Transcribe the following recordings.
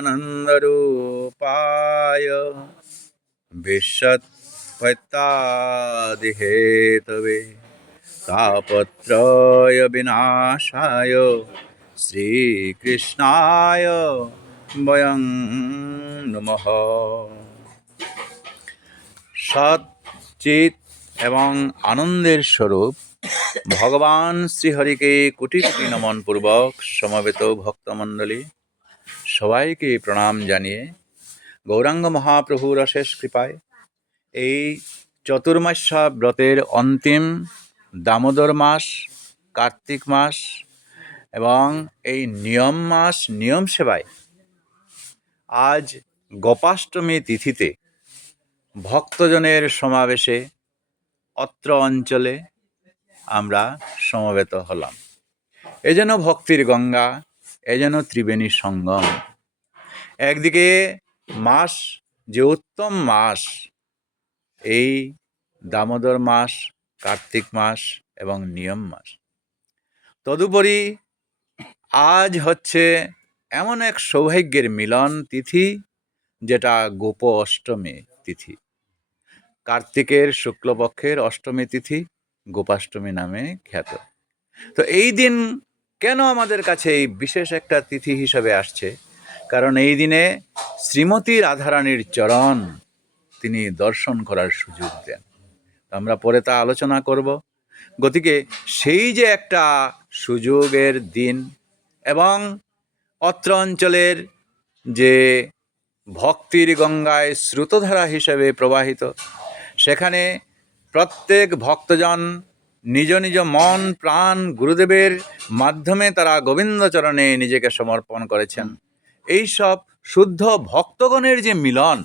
सच्चिदानन्दरूपाय विश्वोत्पत्त्यादिहेतवे तापत्रय विनाशाय श्रीकृष्णाय वयं नमः। সৎ চিত এবং আনন্দের স্বরূপ ভগবান শ্রীহরিকে কোটি কোটি নমন পূর্বক সমবেত ভক্তমণ্ডলী সবাইকে প্রণাম জানিয়ে গৌরাঙ্গ মহাপ্রভুর অশেষ কৃপায় এই চতুর্মাস্যা ব্রতের অন্তিম দামোদর মাস, কার্তিক মাস এবং এই নিয়ম মাস নিয়ম সেবায় আজ গোপাষ্টমী তিথিতে ভক্তজনের সমাবেশে অত্র অঞ্চলে আমরা সমবেত হলাম। এ যেন ভক্তির গঙ্গা, এ যেন ত্রিবেণী সঙ্গম। একদিকে মাস, যে উত্তম মাস, এই দামোদর মাস, কার্তিক মাস এবং নিয়ম মাস, তদুপরি আজ হচ্ছে এমন এক সৌভাগ্যের মিলন তিথি যেটা গোপ অষ্টমী তিথি। কার্তিকের শুক্লপক্ষের অষ্টমী তিথি গোপাষ্টমী নামে খ্যাত। তো এই দিন কেন আমাদের কাছে এই বিশেষ একটা তিথি হিসাবে আসছে? কারণ এই দিনে শ্রীমতী রাধারানীর চরণ তিনি দর্শন করার সুযোগ দেন। আমরা পরে তা আলোচনা করব। গতিকে সেই যে একটা সুযোগের দিন এবং অত্র অঞ্চলের যে ভক্তির গঙ্গায় স্রোতধারা হিসেবে প্রবাহিত, সেখানে প্রত্যেক ভক্তজন নিজ নিজ মন প্রাণ গুরুদেবের মাধ্যমে তারা গোবিন্দচরণে নিজেকে সমর্পণ করেছেন। এই সব শুদ্ধ ভক্তগণের যে মিলন,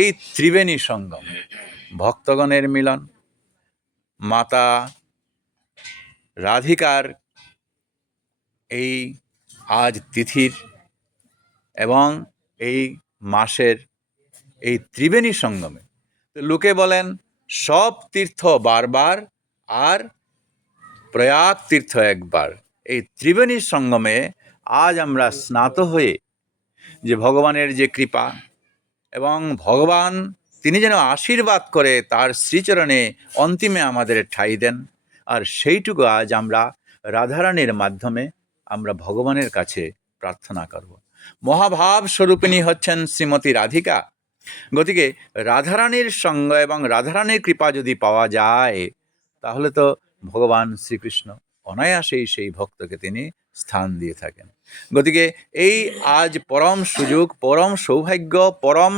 এই ত্রিবেণী সঙ্গম, ভক্তগণের মিলন, মাতা রাধিকার এই আজ তিথির এবং এই মাসের এই ত্রিবেণী সঙ্গমে লোকে বলেন সব তীর্থ বারবার আর প্রয়াগ তীর্থ একবার। এই ত্রিবেণী সঙ্গমে আজ আমরা স্নাত হয়ে যে ভগবানের যে কৃপা এবং ভগবান তিনি যেন আশীর্বাদ করে তার শ্রীচরণে অন্তিমে আমাদের ঠাঁই দেন, আর সেইটুকু আজ আমরা রাধারানীর মাধ্যমে আমরা ভগবানের কাছে প্রার্থনা করব। মহাভাব স্বরূপিণী হচ্ছেন শ্রীমতী রাধিকা। গতিকে রাধারানীর সঙ্গ এবং রাধারানীর কৃপা যদি পাওয়া যায়, তাহলে তো ভগবান শ্রীকৃষ্ণ অনায়াসেই সেই ভক্তকে তিনি স্থান দিয়ে থাকেন। গতিকে এই আজ পরম সুযোগ, পরম সৌভাগ্য, পরম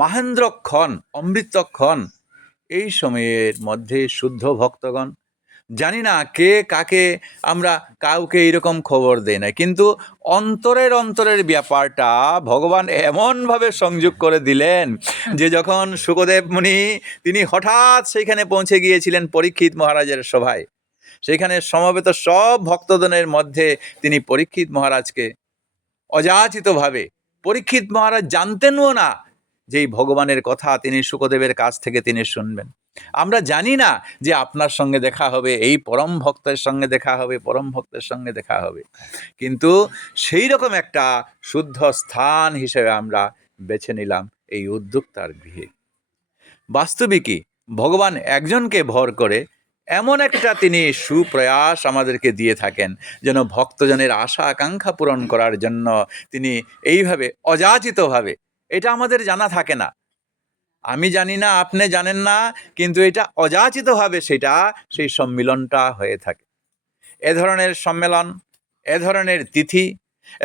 মহেন্দ্রক্ষণ, অমৃতক্ষণ। এই সময়ের মধ্যে শুদ্ধ ভক্তগণ, জানি না কে কাকে, আমরা কাউকে এরকম খবর দেই না, কিন্তু অন্তরের ব্যাপারটা ভগবান এমনভাবে সংযোগ করে দিলেন যে যখন শুকদেব মুনি তিনি হঠাৎ সেইখানে পৌঁছে গিয়েছিলেন পরীক্ষিত মহারাজের সভায়, সেইখানে সমবেত সব ভক্তজনের মধ্যে তিনি পরীক্ষিত মহারাজকে অযাচিতভাবে, পরীক্ষিত মহারাজ জানতেনও না যে এই ভগবানের কথা তিনি শুকদেবের কাছ থেকে তিনি শুনবেন। আমরা জানি না যে আপনার সঙ্গে দেখা হবে, এই পরম ভক্তের সঙ্গে দেখা হবে, পরম ভক্তের সঙ্গে দেখা হবে, কিন্তু সেই রকম একটা শুদ্ধ স্থান হিসেবে আমরা বেছে নিলাম এই উদ্যোক্তার গৃহে। বাস্তবিকই ভগবান একজনকে ভর করে এমন একটা তিনি সুপ্রয়াস আমাদেরকে দিয়ে থাকেন, যেন ভক্তজনের আশা আকাঙ্ক্ষা পূরণ করার জন্য তিনি এইভাবে অযাচিতভাবে, এটা আমাদের জানা থাকে না, আমি জানি না, আপনি জানেন না, কিন্তু এটা অযাচিতভাবে সেটা সেই সম্মিলনটা হয়ে থাকে। এ ধরনের সম্মেলন, এ ধরনের তিথি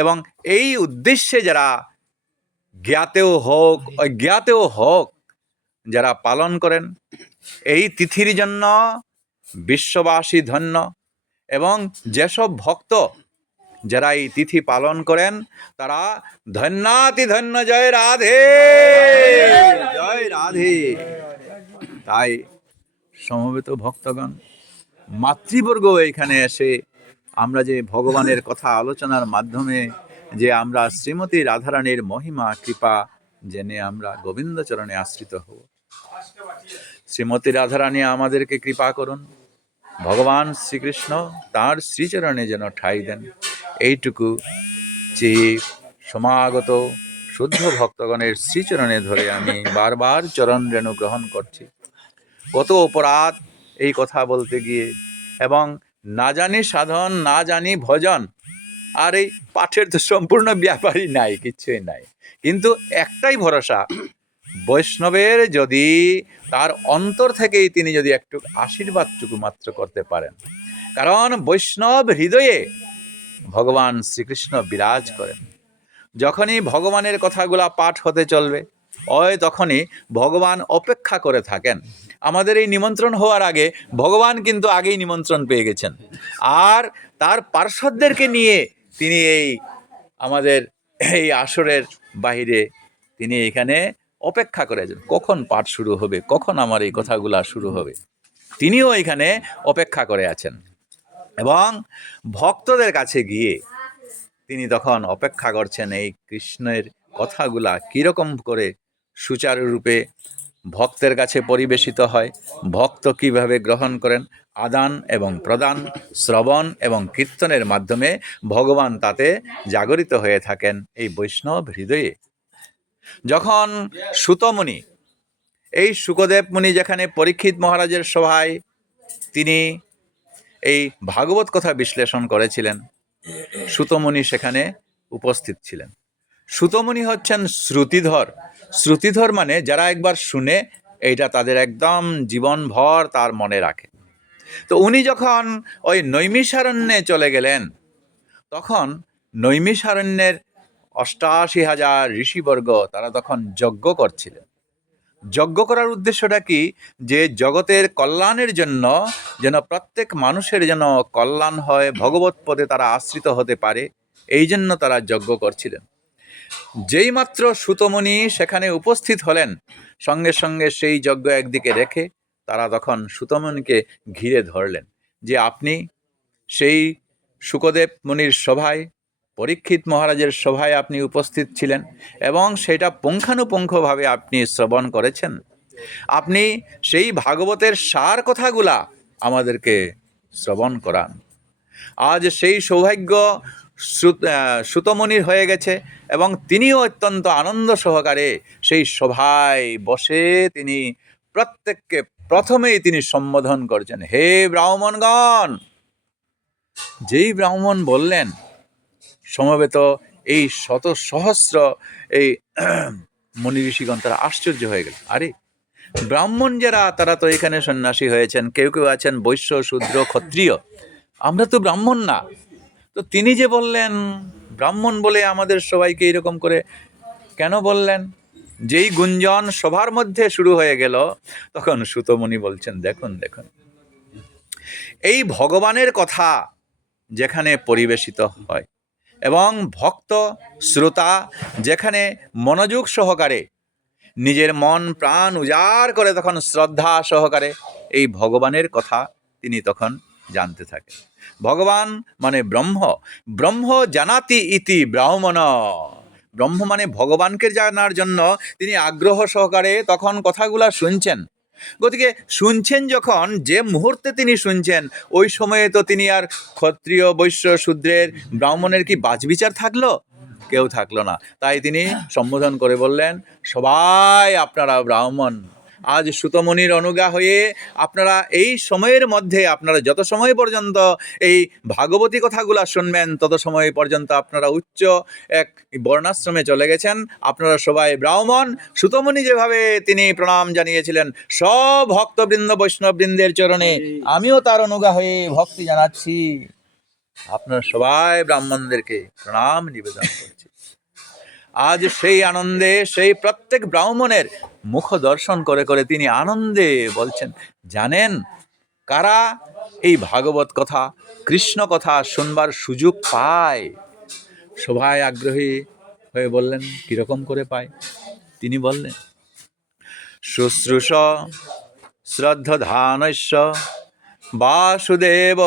এবং এই উদ্দেশ্যে যারা জ্ঞাতেও হোক অজ্ঞাতেও হোক যারা পালন করেন, এই তিথির জন্য বিশ্ববাসী ধন্য। এবং যেসব ভক্ত যারা এই তিথি পালন করেন তারা ধন্যাতি ধন্য। জয় রাধে, জয় রাধে। তাই সমবেত ভক্তগণ, মাতৃবর্গ এখানে এসে আমরা যে ভগবানের কথা আলোচনার মাধ্যমে যে আমরা শ্রীমতী রাধারানীর মহিমা কৃপা জেনে আমরা গোবিন্দচরণে আশ্রিত হব। শ্রীমতী রাধারানী আমাদেরকে কৃপা করুন, ভগবান শ্রীকৃষ্ণ তার শ্রীচরণে যেন ঠাঁই দেন, এইটুকু চেয়ে সমাগত শুদ্ধ ভক্তগণের শ্রীচরণে ধরে আমি বারবার চরণ রেণু গ্রহণ করছি। কত অপরাধ এই কথা বলতে গিয়ে, এবং না জানি সাধন না জানি ভজন, আর এই পাঠের তো সম্পূর্ণ ব্যাপারই নাই, কিচ্ছুই নাই। কিন্তু একটাই ভরসা, বৈষ্ণবের যদি তার অন্তর থেকেই তিনি যদি একটু আশীর্বাদটুকু মাত্র করতে পারেন, কারণ বৈষ্ণব হৃদয়ে ভগবান শ্রীকৃষ্ণ বিরাজ করেন। যখনই ভগবানের কথাগুলা পাঠ হতে চলবে, ওই তখনই ভগবান অপেক্ষা করে থাকেন। আমাদের এই নিমন্ত্রণ হওয়ার আগে ভগবান কিন্তু আগেই নিমন্ত্রণ পেয়ে গেছেন, আর তার পার্শ্বদেরকে নিয়ে তিনি এই আমাদের এই আসরের বাহিরে তিনি এখানে অপেক্ষা করেছেন, কখন পাঠ শুরু হবে, কখন আমার এই কথাগুলা শুরু হবে। তিনিও এখানে অপেক্ষা করে আছেন, এবং ভক্তদের কাছে গিয়ে তিনি তখন অপেক্ষা করছেন এই কৃষ্ণের কথাগুলা কীরকম করে সুচারুরূপে ভক্তের কাছে পরিবেশিত হয়, ভক্ত কিভাবে গ্রহণ করেন। আদান এবং প্রদান, শ্রবণ এবং কীর্তনের মাধ্যমে ভগবান তাতে জাগরিত হয়ে থাকেন এই বৈষ্ণব হৃদয়ে। যখন সুতমুনি, এই শুকদেব মুনি যেখানে পরীক্ষিত মহারাজের সভায় তিনি এই ভাগবত কথা বিশ্লেষণ করেছিলেন, সুতমুনি সেখানে উপস্থিত ছিলেন। সুতমুনি হচ্ছেন শ্রুতিধর। শ্রুতিধর মানে যারা একবার শুনে এইটা তাদের একদম জীবনভর তার মনে রাখে। তো উনি যখন ওই নৈমিষারণ্যে চলে গেলেন, তখন নৈমিষারণ্যের ৮৮,০০০ ঋষিবর্গ তারা তখন যজ্ঞ করছিলেন। যজ্ঞ করার উদ্দেশ্যটা কি? যে জগতের কল্যাণের জন্য, যেন প্রত্যেক মানুষের যেন কল্যাণ হয়, ভগবত পদে তারা আশ্রিত হতে পারে, এই জন্য তারা যজ্ঞ করছিলেন। যেই মাত্র সুতমুনি সেখানে উপস্থিত হলেন, সঙ্গে সঙ্গে সেই যজ্ঞ একদিকে রেখে তারা তখন সুতমুনিকে ঘিরে ধরলেন, যে আপনি সেই শুকদেব মুনির সভায়, পরীক্ষিত মহারাজের সভায় আপনি উপস্থিত ছিলেন, এবং সেটা পুঙ্খানুপুঙ্খভাবে আপনি শ্রবণ করেছেন। আপনি সেই ভাগবতের সার কথাগুলা আমাদেরকে শ্রবণ করান। আজ সেই সৌভাগ্য সুতমুনির হয়ে গেছে, এবং তিনিও অত্যন্ত আনন্দ সহকারে সেই সভায় বসে তিনি প্রত্যেককে প্রথমেই তিনি সম্বোধন করছেন, হে ব্রাহ্মণগণ। যেই ব্রাহ্মণ বললেন, সমবেত এই শত সহস্র এই মুনি ঋষিগণ তারা আশ্চর্য হয়ে গেল। আরে ব্রাহ্মণ যারা, তারা তো এখানে সন্ন্যাসী হয়েছেন, কেউ কেউ আছেন বৈশ্য, শূদ্র, ক্ষত্রিয়, আমরা তো ব্রাহ্মণ না। তো তিনি যে বললেন ব্রাহ্মণ বলে আমাদের সবাইকে এরকম করে কেন বললেন? যেই গুঞ্জন সবার মধ্যে শুরু হয়ে গেল, তখন সুতমুনি বলছেন, দেখুন দেখুন, এই ভগবানের কথা যেখানে পরিবেশিত হয়, এবং ভক্ত শ্রোতা যেখানে মনোযোগ সহকারে নিজের মন প্রাণ উজাড় করে তখন শ্রদ্ধা সহকারে এই ভগবানের কথা তিনি তখন জানতে থাকেন। ভগবান মানে ব্রহ্ম, ব্রহ্ম জানাতি ইতি ব্রাহ্মণ। ব্রহ্ম মানে ভগবানকে জানার জন্য তিনি আগ্রহ সহকারে তখন কথাগুলা শুনছেন। গতিকে শুনছেন যখন, যে মুহূর্তে তিনি শুনছেন, ওই সময়ে তো তিনি আর ক্ষত্রিয়, বৈশ্য, শূদ্রের, ব্রাহ্মণের কি বাছবিচার থাকলো? কেউ থাকলো না। তাই তিনি সম্বোধন করে বললেন, সবাই আপনারা ব্রাহ্মণ। আজ সুতমুনির অনুগা হয়ে আপনারা এই সময়ের মধ্যে, আপনারা যত সময় পর্যন্ত এই ভাগবতী কথাগুলা শুনবেন, তত সময় পর্যন্ত আপনারা উচ্চ এক বর্ণাশ্রমে চলে গেছেন, আপনারা সবাই ব্রাহ্মণ। সুতমুনি যেভাবে তিনি প্রণাম জানিয়েছিলেন সব ভক্তবৃন্দ বৈষ্ণববৃন্দের চরণে, আমিও তার অনুগা হয়ে ভক্তি জানাচ্ছি, আপনারা সবাই ব্রাহ্মণদেরকে প্রণাম নিবেদন করছি। আজ সেই আনন্দে সেই প্রত্যেক ব্রাহ্মণের মুখ দর্শন করে করে তিনি আনন্দে বলছেন, জানেন কারা এই ভাগবত কথা, কৃষ্ণ কথা শুনবার সুযোগ পায়? সবাই আগ্রহী হয়ে বললেন, কিরকম করে পায়? তিনি বললেন, শুশ্রূষ শ্রদ্ধধানস্য বাসুদেব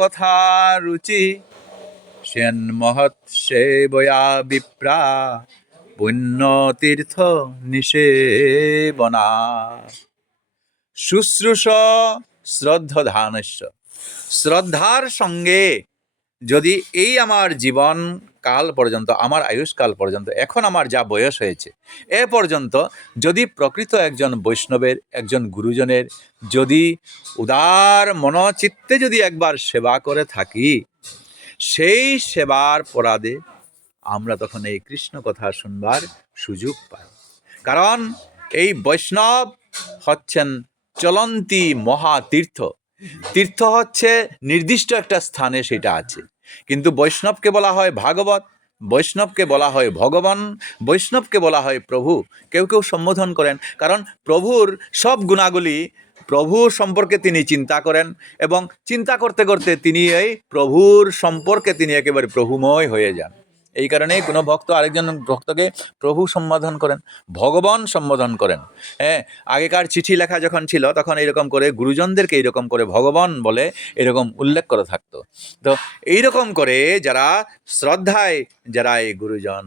কথা রুচি সেন্মহৎ সেবয়া বিপ্রা পুণ্যতীর্থ নিষেবনা। শুশ্রূষ শ্রদ্ধধানস্য, শ্রদ্ধার সঙ্গে যদি এই আমার জীবন কাল পর্যন্ত, আমার আয়ুষ্কাল পর্যন্ত, এখন আমার যা বয়স হয়েছে এ পর্যন্ত যদি প্রকৃত একজন বৈষ্ণবের, একজন গুরুজনের যদি উদার মনচিত্তে যদি একবার সেবা করে থাকি, সেই সেবার পরাদে আমরা তখন এই কৃষ্ণ কথা শুনবার সুযোগ পাই। কারণ এই বৈষ্ণব হচ্ছেন চলন্তি মহাতীর্থ। তীর্থ হচ্ছে নির্দিষ্ট একটা স্থানে সেটা আছে, কিন্তু বৈষ্ণবকে বলা হয় ভাগবত, বৈষ্ণবকে বলা হয় ভগবান, বৈষ্ণবকে বলা হয় প্রভু। কেউ কেউ সম্বোধন করেন, কারণ প্রভুর সব গুণাগুলি, প্রভু সম্পর্কে তিনি চিন্তা করেন, এবং চিন্তা করতে করতে তিনি এই প্রভুর সম্পর্কে তিনি একেবারে প্রভুময় হয়ে যান। এই কারণে কোনো ভক্ত আরেকজন ভক্তকে প্রভু সম্বোধন করেন, ভগবান সম্বোধন করেন। হ্যাঁ, আগেকার চিঠি লেখা যখন ছিল তখন এরকম করে গুরুজনদেরকে এইরকম করে ভগবান বলে এরকম উল্লেখ করে থাকতো। তো এইরকম করে যারা শ্রদ্ধায়, যারা এই গুরুজন,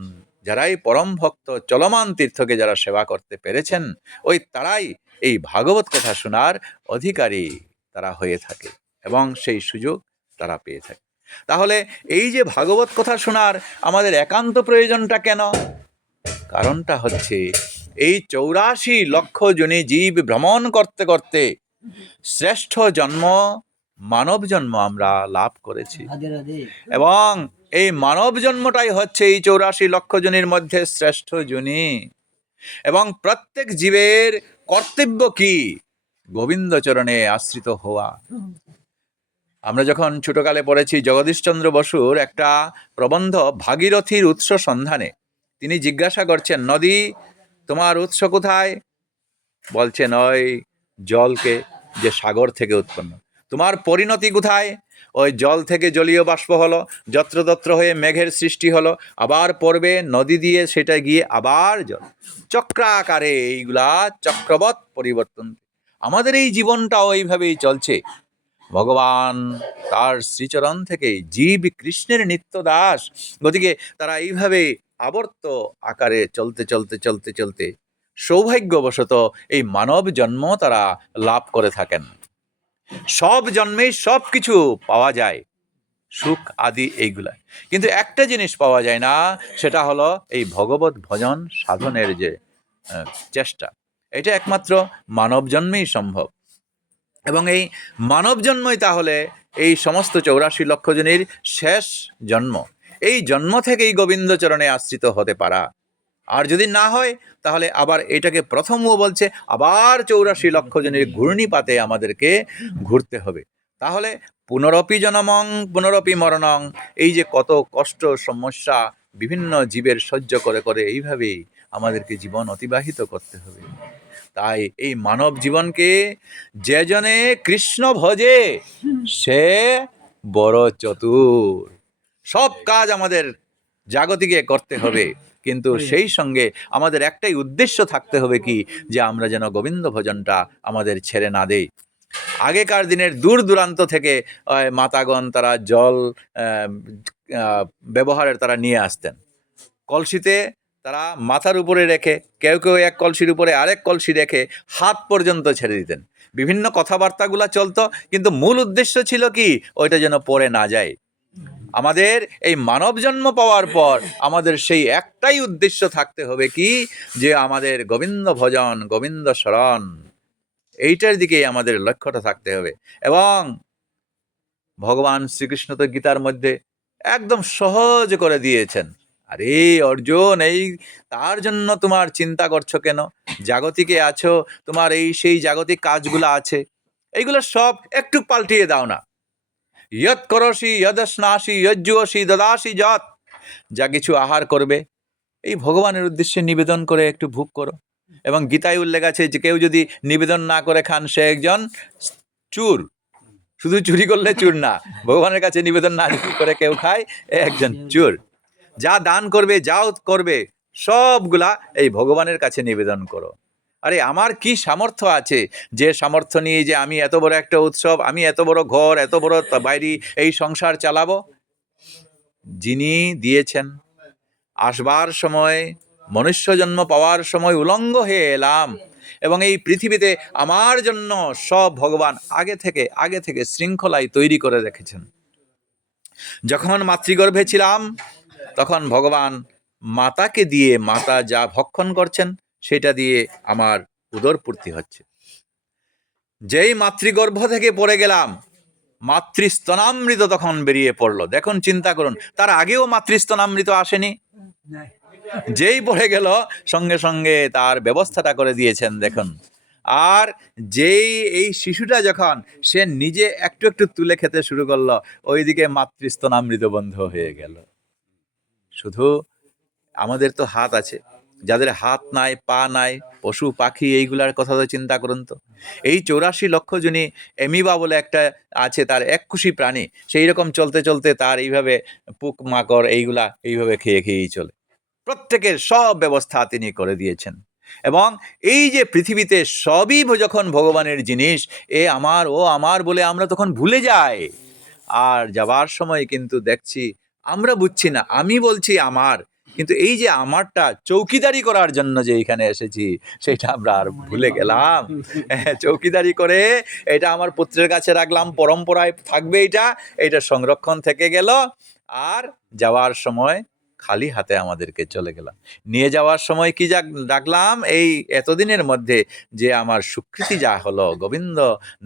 যারা এই পরম ভক্ত চলমান তীর্থকে যারা সেবা করতে পেরেছেন, ওই তারাই এই ভাগবত কথা শোনার অধিকারী তারা হয়ে থাকে এবং সেই সুযোগ তারা পেয়ে থাকে। তাহলে এই যে ভাগবত কথা শোনার আমাদের একান্ত প্রয়োজনটা কেন? কারণটা হচ্ছে এই 84 লক্ষ জনে জীব ভ্রমণ করতে করতে শ্রেষ্ঠ জন্ম মানব জন্ম আমরা লাভ করেছি, এবং এই মানব জন্মটাই হচ্ছে এই 84 লক্ষ জনের মধ্যে শ্রেষ্ঠ জনি। এবং প্রত্যেক জীবের কর্তব্য কি? গোবিন্দ চরণে আশ্রিত হওয়া। আমরা যখন ছোটকালে পড়েছি জগদীশচন্দ্র বসুর একটা প্রবন্ধ ভাগীরথীর উৎস সন্ধানে, তিনি জিজ্ঞাসা করছেন, নদী তোমার উৎস কোথায়? বলছেন ওই জলকে, যে সাগর থেকে উৎপন্ন। তোমার পরিণতি কোথায়? ওই জল থেকে জলীয় বাষ্প হলো, যত্রতত্র হয়ে মেঘের সৃষ্টি হলো, আবার পড়বে নদী দিয়ে সেটা গিয়ে আবার জল, চক্রাকারে এইগুলা চক্রবৎ পরিবর্তন। আমাদের এই জীবনটাও এইভাবেই চলছে। ভগবান তার শ্রীচরণ থেকে জীব কৃষ্ণের নিত্য দাস, গতিকে তারা এইভাবে আবর্ত আকারে চলতে চলতে চলতে চলতে সৌভাগ্যবশত এই মানব জন্ম তারা লাভ করে থাকেন। সব জন্মেই সব কিছু পাওয়া যায়, সুখ আদি এইগুলা, কিন্তু একটা জিনিস পাওয়া যায় না, সেটা হলো এই ভগবত ভজন সাধনের যে চেষ্টা। এটা একমাত্র মানব জন্মেই সম্ভব। এবং এই মানব জন্মই তাহলে এই সমস্ত 84 লক্ষ জনের শেষ জন্ম। এই জন্ম থেকেই গোবিন্দ চরণে আশ্রিত হতে পারা। আর যদি না হয় তাহলে আবার এটাকে প্রথমও বলছে, আবার 84 লক্ষ জনের ঘূর্ণিপাতে আমাদেরকে ঘুরতে হবে। তাহলে পুনরপি জনমং পুনরপি মরণং, এই যে কত কষ্ট সমস্যা বিভিন্ন জীবের সহ্য করে করে এইভাবেই আমাদেরকে জীবন অতিবাহিত করতে হবে। তাই এই মানব জীবনকে যে জনে কৃষ্ণ ভজে সে বড় চতুর। সব কাজ আমাদের জাগতিকে করতে হবে, কিন্তু সেই সঙ্গে আমাদের একটাই উদ্দেশ্য থাকতে হবে, কি? যে আমরা যেন গোবিন্দ ভজনটা আমাদের ছেড়ে না দেই। আগেকার দিনের দূর দূরান্ত থেকে মাতাগণ তারা জল ব্যবহারের তারা নিয়ে আসতেন কলসিতে, তারা মাথার উপরে রেখে, কেউ কেউ এক কলসির উপরে আরেক কলসি রেখে হাত পর্যন্ত ছেড়ে দিতেন। বিভিন্ন কথাবার্তাগুলা চলতো, কিন্তু মূল উদ্দেশ্য ছিল কি? ওইটা যেন পড়ে না যায়। আমাদের এই মানব জন্ম পাওয়ার পর আমাদের সেই একটাই উদ্দেশ্য থাকতে হবে, কি? যে আমাদের গোবিন্দ ভজন, গোবিন্দ শরণ, এইটার দিকেই আমাদের লক্ষ্যটা থাকতে হবে। এবং ভগবান শ্রীকৃষ্ণ তো গীতার মধ্যে একদম সহজ করে দিয়েছেন, আরে অর্জুন, এই তার জন্য তোমার চিন্তা করছো কেন? জাগতিকে আছো, তোমার এই সেই জাগতিক কাজগুলো আছে, এইগুলো সব একটু পাল্টিয়ে দাও না। ইয়ৎ করসি ইয়দস্নাসি যজ্জুয়সি দদাসি যৎ, যা কিছু আহার করবে এই ভগবানের উদ্দেশ্যে নিবেদন করে একটু ভোগ করো। এবং গীতায় উল্লেখ আছে যে কেউ যদি নিবেদন না করে খান সে একজন চুর। শুধু চুরি করলে চুর না, ভগবানের কাছে নিবেদন না করে কেউ খায় একজন চোর। যা দান করবে, যাও করবে, সবগুলা এই ভগবানের কাছে নিবেদন করো। আরে আমার কি সামর্থ্য আছে যে সামর্থ্য নিয়ে যে আমি এত বড় একটা উৎসব, আমি এত বড় ঘর, এত বড় বাইরে এই সংসার চালাবো? যিনি দিয়েছেন, আসবার সময়, মনুষ্য জন্ম পাওয়ার সময় উলঙ্গ হয়ে এলাম, এবং এই পৃথিবীতে আমার জন্য সব ভগবান আগে থেকে শৃঙ্খলায় তৈরি করে রেখেছেন। যখন মাতৃগর্ভে ছিলাম তখন ভগবান মাতাকে দিয়ে, মাতা যা ভক্ষণ করছেন সেটা দিয়ে আমার উদরপূর্তি হচ্ছে। যেই মাতৃগর্ভ থেকে পড়ে গেলাম, মাতৃস্তনামৃত তখন বেরিয়ে পড়লো। দেখুন, চিন্তা করুন, তার আগেও মাতৃস্তনামৃত আসেনি। যেই পড়ে গেল, সঙ্গে সঙ্গে তার ব্যবস্থাটা করে দিয়েছেন দেখুন। আর যেই এই শিশুটা যখন সে নিজে একটু একটু তুলে খেতে শুরু করলো, ওইদিকে মাতৃস্তনামৃত বন্ধ হয়ে গেল। শুধু আমাদের তো হাত আছে, যাদের হাত নাই, পা নাই, পশু পাখি, এইগুলার কথা তো চিন্তা করুন তো। এই 84 লক্ষ জনই এমিবা বলে একটা আছে, তার এককুশি প্রাণী, সেই রকম চলতে চলতে তার এইভাবে পোক মাকড় এইগুলা এইভাবে খেয়ে খেয়েই চলে। প্রত্যেকের সব ব্যবস্থা তিনি করে দিয়েছেন। এবং এই যে পৃথিবীতে সবই যখন ভগবানের জিনিস, এ আমার, ও আমার বলে আমরা তখন ভুলে যাই। আর যাবার সময় কিন্তু দেখছি আমরা বুঝছি না, আমি বলছি আমার, কিন্তু এই যে আমারটা চৌকিদারি করার জন্য যে এখানে এসেছি সেটা আমরা আর ভুলে গেলাম। চৌকিদারি করে এটা আমার পুত্রের কাছে রাখলাম, পরম্পরায় থাকবে, এটা সংরক্ষণ থেকে গেল। আর যাওয়ার সময় খালি হাতে আমাদেরকে চলে গেলাম। নিয়ে যাওয়ার সময় কি ডাকলাম, এই এতদিনের মধ্যে যে আমার স্বীকৃতি যা হলো, গোবিন্দ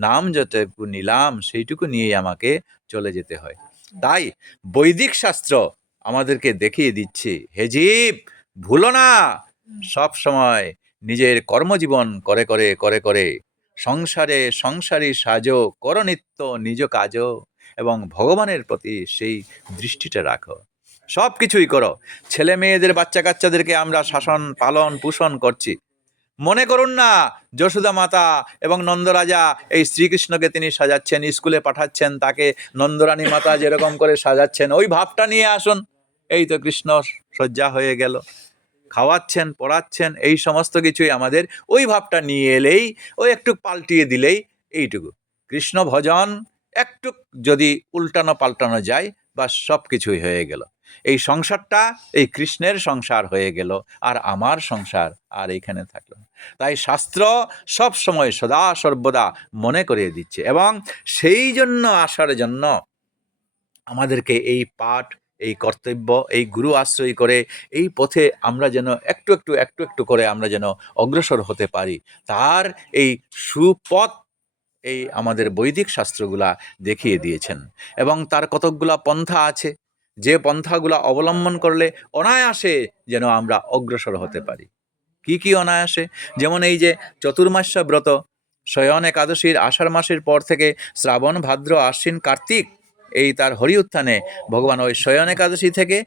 নাম যতটুকু নিলাম সেইটুকু নিয়েই আমাকে চলে যেতে হয়। তাই বৈদিক শাস্ত্র আমাদেরকে দেখিয়ে দিচ্ছে, হে জীব, ভুলো না সব সময় নিজের কর্মজীবন করে করে করে করে সংসারী সাজো, করো নিত্য নিজ কাজ, এবং ভগবানের প্রতি সেই দৃষ্টিটা রাখো। সব কিছুই করো। ছেলে মেয়েদের, বাচ্চা কাচ্চাদেরকে আমরা শাসন পালন পোষণ করছি। মনে করুন না যশোদা মাতা এবং নন্দরাজা এই শ্রীকৃষ্ণকে তিনি সাজাচ্ছেন, স্কুলে পাঠাচ্ছেন, তাকে নন্দরানী মাতা যেরকম করে সাজাচ্ছেন, ওই ভাবটা নিয়ে আসুন। এই তো কৃষ্ণ সজ্জা হয়ে গেল, খাওয়াচ্ছেন, পড়াচ্ছেন, এই সমস্ত কিছুই আমাদের ওই ভাবটা নিয়ে এলেই, ওই একটু পাল্টিয়ে দিলেই, এইটুকু কৃষ্ণ ভজন একটু যদি উল্টানো পাল্টানো যায়, বা সব কিছুই হয়ে গেল। এই সংসারটা এই কৃষ্ণের সংসার হয়ে গেল, আর আমার সংসার আর এইখানে থাকলো। তাই শাস্ত্র সব সময় সদা সর্বদা মনে করিয়ে দিচ্ছে, এবং সেই জন্য আসার জন্য আমাদেরকে এই পাঠ, এই কর্তব্য, এই গুরু আশ্রয় করে এই পথে আমরা যেন একটু একটু একটু একটু করে আমরা যেন অগ্রসর হতে পারি, তার এই সুপথ এই আমাদের বৈদিক শাস্ত্রগুলা দেখিয়ে দিয়েছেন। এবং তার কতকগুলা পন্থা আছে, যে পন্থাগুলা অবলম্বন করলে অনায়াসে যেন আমরা অগ্রসর হতে পারি। কি কি অনায়াসে? যেমন এই যে চতুর্মাস্যা ব্রত, শয়ন একাদশীর আষাঢ় মাসের পর থেকে শ্রাবণ, ভাদ্র, আশ্বিন, কার্তিক, এই তার হরি উত্থানে ভগবান, ওই শয়ন একাদশী থেকে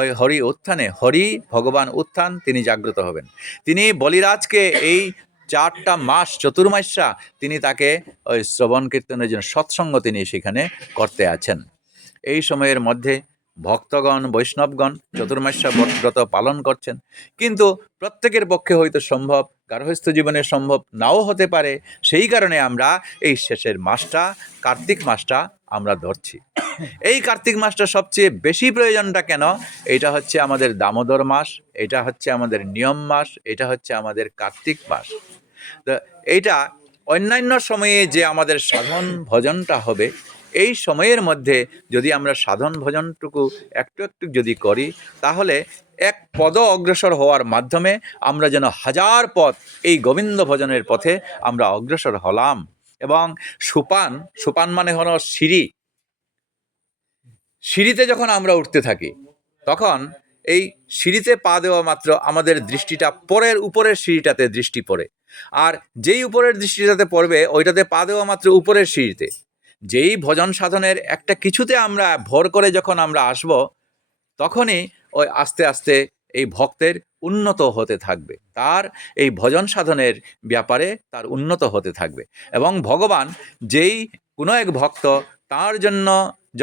ওই হরি উত্থানে, হরি ভগবান উত্থান, তিনি জাগ্রত হবেন। তিনি বলিরাজকে এই 4টা মাস চতুর্মাস্যা তিনি তাকে ওই শ্রবণ কীর্তনের জন্য সৎসঙ্গ তিনি সেখানে করতে আছেন। এই সময়ের মধ্যে ভক্তগণ, বৈষ্ণবগণ চতুর্মাস্যা ব্রত পালন করছেন, কিন্তু প্রত্যেকের পক্ষে হয়তো সম্ভব, গার্হস্থ্য জীবনে সম্ভব নাও হতে পারে। সেই কারণে আমরা এই শেষের মাসটা, কার্তিক মাসটা আমরা ধরছি। এই কার্তিক মাসটা সবচেয়ে বেশি প্রয়োজনটা কেন? এটা হচ্ছে আমাদের দামোদর মাস, এটা হচ্ছে আমাদের নিয়ম মাস, এটা হচ্ছে আমাদের কার্তিক মাস। তো এইটা অন্যান্য সময়ে যে আমাদের সাধন ভজনটা হবে, এই সময়ের মধ্যে যদি আমরা সাধন ভজনটুকু একটু একটু যদি করি, তাহলে এক পদ অগ্রসর হওয়ার মাধ্যমে আমরা যেন 1000 পথ এই গোবিন্দ ভজনের পথে আমরা অগ্রসর হলাম। এবং সোপান মানে হলো সিঁড়ি। সিঁড়িতে যখন আমরা উঠতে থাকি, তখন এই সিঁড়িতে পা দেওয়া মাত্র আমাদের দৃষ্টিটা পরের উপরের সিঁড়িটাতে দৃষ্টি পড়ে, আর যেই উপরের দৃষ্টিটাতে পড়বে ওইটাতে পা দেওয়া মাত্র উপরের সিঁড়িতে। যেই ভজন সাধনের একটা কিছুতে আমরা ভর করে যখন আমরা আসব, তখনই ওই আস্তে আস্তে এই ভক্তের উন্নত হতে থাকবে, তার এই ভজন সাধনের ব্যাপারে তার উন্নত হতে থাকবে। এবং ভগবান যেই কোনো এক ভক্ত, তার জন্য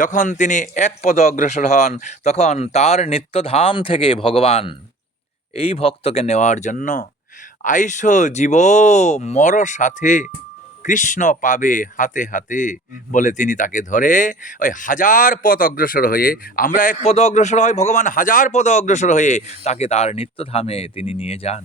যখন তিনি এক পদ অগ্রসর হন, তখন তার নিত্যধাম থেকে ভগবান এই ভক্তকে নেওয়ার জন্য আইসো জীব মর সাথে, কৃষ্ণ পাবে হাতে হাতে বলে তিনি তাকে ধরে ওই 1000 পদ অগ্রসর হয়ে, আমরা এক পদ অগ্রসর হই, ভগবান 1000 পদ অগ্রসর হয়ে তাকে তার নিত্যধামে তিনি নিয়ে যান।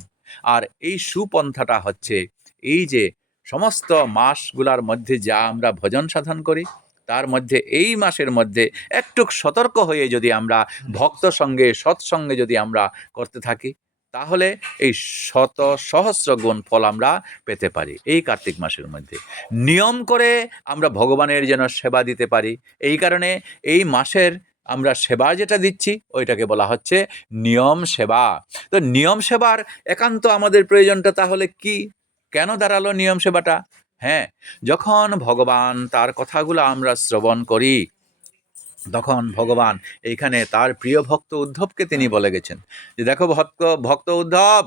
আর এই সুপন্থাটা হচ্ছে এই যে সমস্ত মাসগুলার মধ্যে যা আমরা ভজন সাধন করি, তার মধ্যে এই মাসের মধ্যে একটু সতর্ক হয়ে যদি আমরা ভক্ত সঙ্গে সৎসঙ্গে যদি আমরা করতে থাকি, তাহলে এই শত সহস্র গুণ ফল আমরা পেতে পারি। এই কার্তিক মাসের মধ্যে নিয়ম করে আমরা ভগবানের যেন সেবা দিতে পারি। এই কারণে এই মাসের আমরা সেবা যেটা দিচ্ছি ওইটাকে বলা হচ্ছে নিয়ম সেবা। তো নিয়ম সেবার একান্ত আমাদের প্রয়োজনটা তাহলে কি, কেন দাঁড়ালো নিয়ম সেবাটা? হ্যাঁ, যখন ভগবান তার কথাগুলো আমরা শ্রবণ করি, তখন ভগবান এইখানে তার প্রিয় ভক্ত উদ্ধবকে তিনি বলে গেছেন যে দেখো ভক্ত উদ্ধব,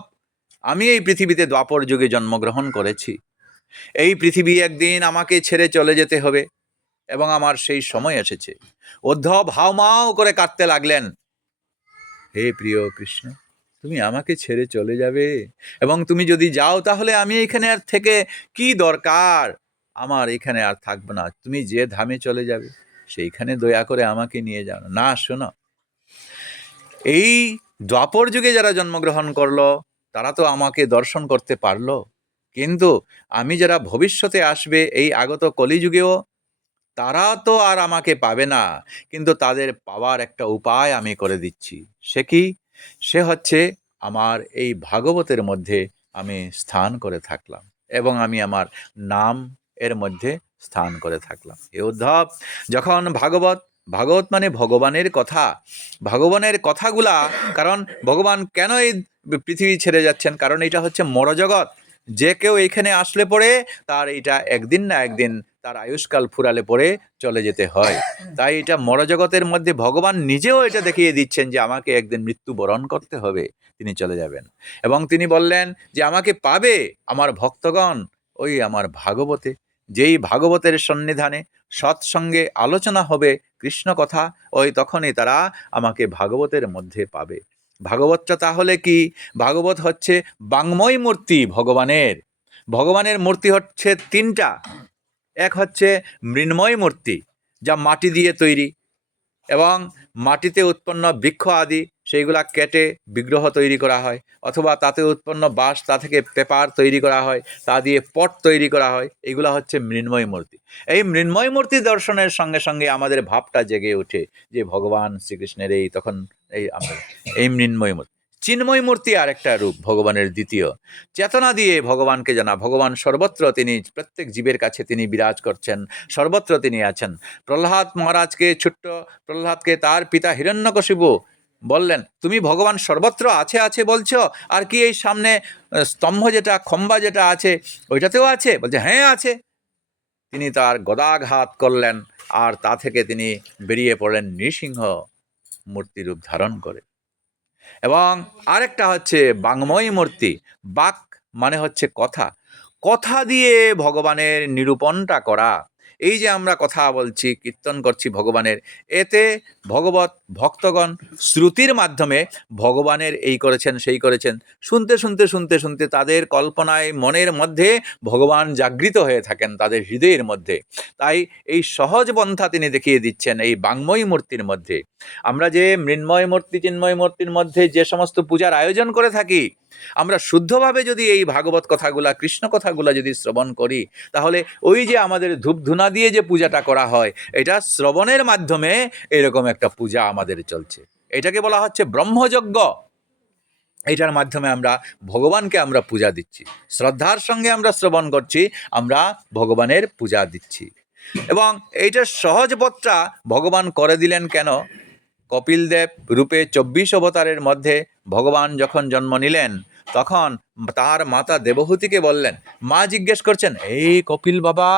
আমি এই পৃথিবীতে দ্বাপর যুগে জন্মগ্রহণ করেছি। এই পৃথিবী একদিন আমাকে ছেড়ে চলে যেতে হবে এবং আমার সেই সময় এসেছে। উদ্ধব হাউমাউ করে কাঁদতে লাগলেন, হে প্রিয় কৃষ্ণ, তুমি আমাকে ছেড়ে চলে যাবে এবং তুমি যদি যাও তাহলে আমি এখানে আর থেকে কি দরকার, আমার এখানে আর থাকবো না। তুমি যে ধামে চলে যাবে সেইখানে দয়া করে আমাকে নিয়ে যাও না। শোনো, এই দ্বাপর যুগে যারা জন্মগ্রহণ করলো তারা তো আমাকে দর্শন করতে পারলো, কিন্তু আমি যারা ভবিষ্যতে আসবে এই আগত কলিযুগেও, তারা তো আর আমাকে পাবে না। কিন্তু তাদের পাওয়ার একটা উপায় আমি করে দিচ্ছি। সে কি? সে হচ্ছে আমার এই ভাগবতের মধ্যে আমি স্থান করে থাকলাম এবং আমি আমার নাম এর মধ্যে স্থান করে থাকলাম। এ উদ্ধব, যখন ভাগবত মানে ভগবানের কথা, ভগবানের কথাগুলা, কারণ ভগবান কেন এই পৃথিবী ছেড়ে যাচ্ছেন, কারণ এটা হচ্ছে মরজগৎ। যে কেউ এখানে আসলে পরে তার এটা একদিন না একদিন তার আয়ুষ্কাল ফুরালে পরে চলে যেতে হয়। তাই এটা মরজগতের মধ্যে ভগবান নিজেও এটা দেখিয়ে দিচ্ছেন যে আমাকে একদিন মৃত্যুবরণ করতে হবে, তিনি চলে যাবেন। এবং তিনি বললেন যে আমাকে পাবে আমার ভক্তগণ ওই আমার ভাগবতে, যেই ভাগবতের সন্নিধানে সৎসঙ্গে আলোচনা হবে কৃষ্ণ কথা, ওই তখনই তারা আমাকে ভাগবতের মধ্যে পাবে। ভাগবতটা তাহলে কি? ভাগবত হচ্ছে বাংময় মূর্তি ভগবানের। ভগবানের মূর্তি হচ্ছে তিনটা। এক হচ্ছে মৃন্ময় মূর্তি, যা মাটি দিয়ে তৈরি এবং মাটিতে উৎপন্ন বৃক্ষ আদি সেইগুলা কেটে বিগ্রহ তৈরি করা হয়, অথবা তাতে উৎপন্ন বাঁশ, তা থেকে পেপার তৈরি করা হয়, তা দিয়ে পট তৈরি করা হয়। এগুলা হচ্ছে মৃন্ময় মূর্তি। এই মৃন্ময় মূর্তি দর্শনের সঙ্গে সঙ্গে আমাদের ভাবটা জেগে ওঠে যে ভগবান শ্রীকৃষ্ণের এই তখন এই আমরা এই মৃন্ময় মূর্তি। চিন্ময় মূর্তি আর একটা রূপ ভগবানের দ্বিতীয়। চেতনা দিয়ে ভগবানকে জানা। ভগবান সর্বত্র, তিনি প্রত্যেক জীবের কাছে তিনি বিরাজ করছেন, সর্বত্র তিনি আছেন। প্রহ্লাদ মহারাজকে, ছোট্ট প্রহ্লাদকে তার পিতা হিরণ্যকশিপু বললেন, তুমি ভগবান সর্বত্র আছে আছে বলছো, আর কি এই সামনে স্তম্ভ যেটা, খম্বা যেটা আছে ওইটাতেও আছে? বলছে হ্যাঁ আছে। তিনি তার গদাঘাত করলেন আর তা থেকে তিনি বেরিয়ে পড়লেন নৃসিংহ মূর্তিরূপ ধারণ করে। এবং আরেকটা হচ্ছে বাংময় মূর্তি। বাক মানে হচ্ছে কথা, কথা দিয়ে ভগবানের নিরূপণটা করা। এই যে আমরা কথা বলছি, কীর্তন করছি ভগবানের, এতে ভগবত ভক্তগণ শ্রুতির মাধ্যমে ভগবানের এই করেছেন সেই করেছেন শুনতে শুনতে শুনতে শুনতে তাদের কল্পনায় মনের মধ্যে ভগবান জাগৃত হয়ে থাকেন তাদের হৃদয়ের মধ্যে। তাই এই সহজ পন্থা তিনি দেখিয়ে দিচ্ছেন এই বাংময় মূর্তির মধ্যে। আমরা যে মৃন্ময় মূর্তি, চিন্ময় মূর্তির মধ্যে যে সমস্ত পূজার আয়োজন করে থাকি, আমরা শুদ্ধভাবে যদি এই ভাগবত কথাগুলা, কৃষ্ণ কথাগুলা যদি শ্রবণ করি, তাহলে ওই যে আমাদের ধূপধুনা দিয়ে যে পূজাটা করা হয়, এটা শ্রবণের মাধ্যমে এরকম একটা পূজা আমাদের চলছে। এটাকে বলা হচ্ছে ব্রহ্মযজ্ঞ। এটার মাধ্যমে আমরা ভগবানকে আমরা পূজা দিচ্ছি, শ্রদ্ধার সঙ্গে আমরা শ্রবণ করছি, আমরা ভগবানের পূজা দিচ্ছি। এবং এইটার সহজ পথটা ভগবান করে দিলেন কেন? কপিলদেব রূপে 24 অবতারের মধ্যে ভগবান যখন জন্ম নিলেন, তখন তার মাতা দেবহূতিকে বললেন, মা জিজ্ঞেস করছেন, এই কপিল বাবা,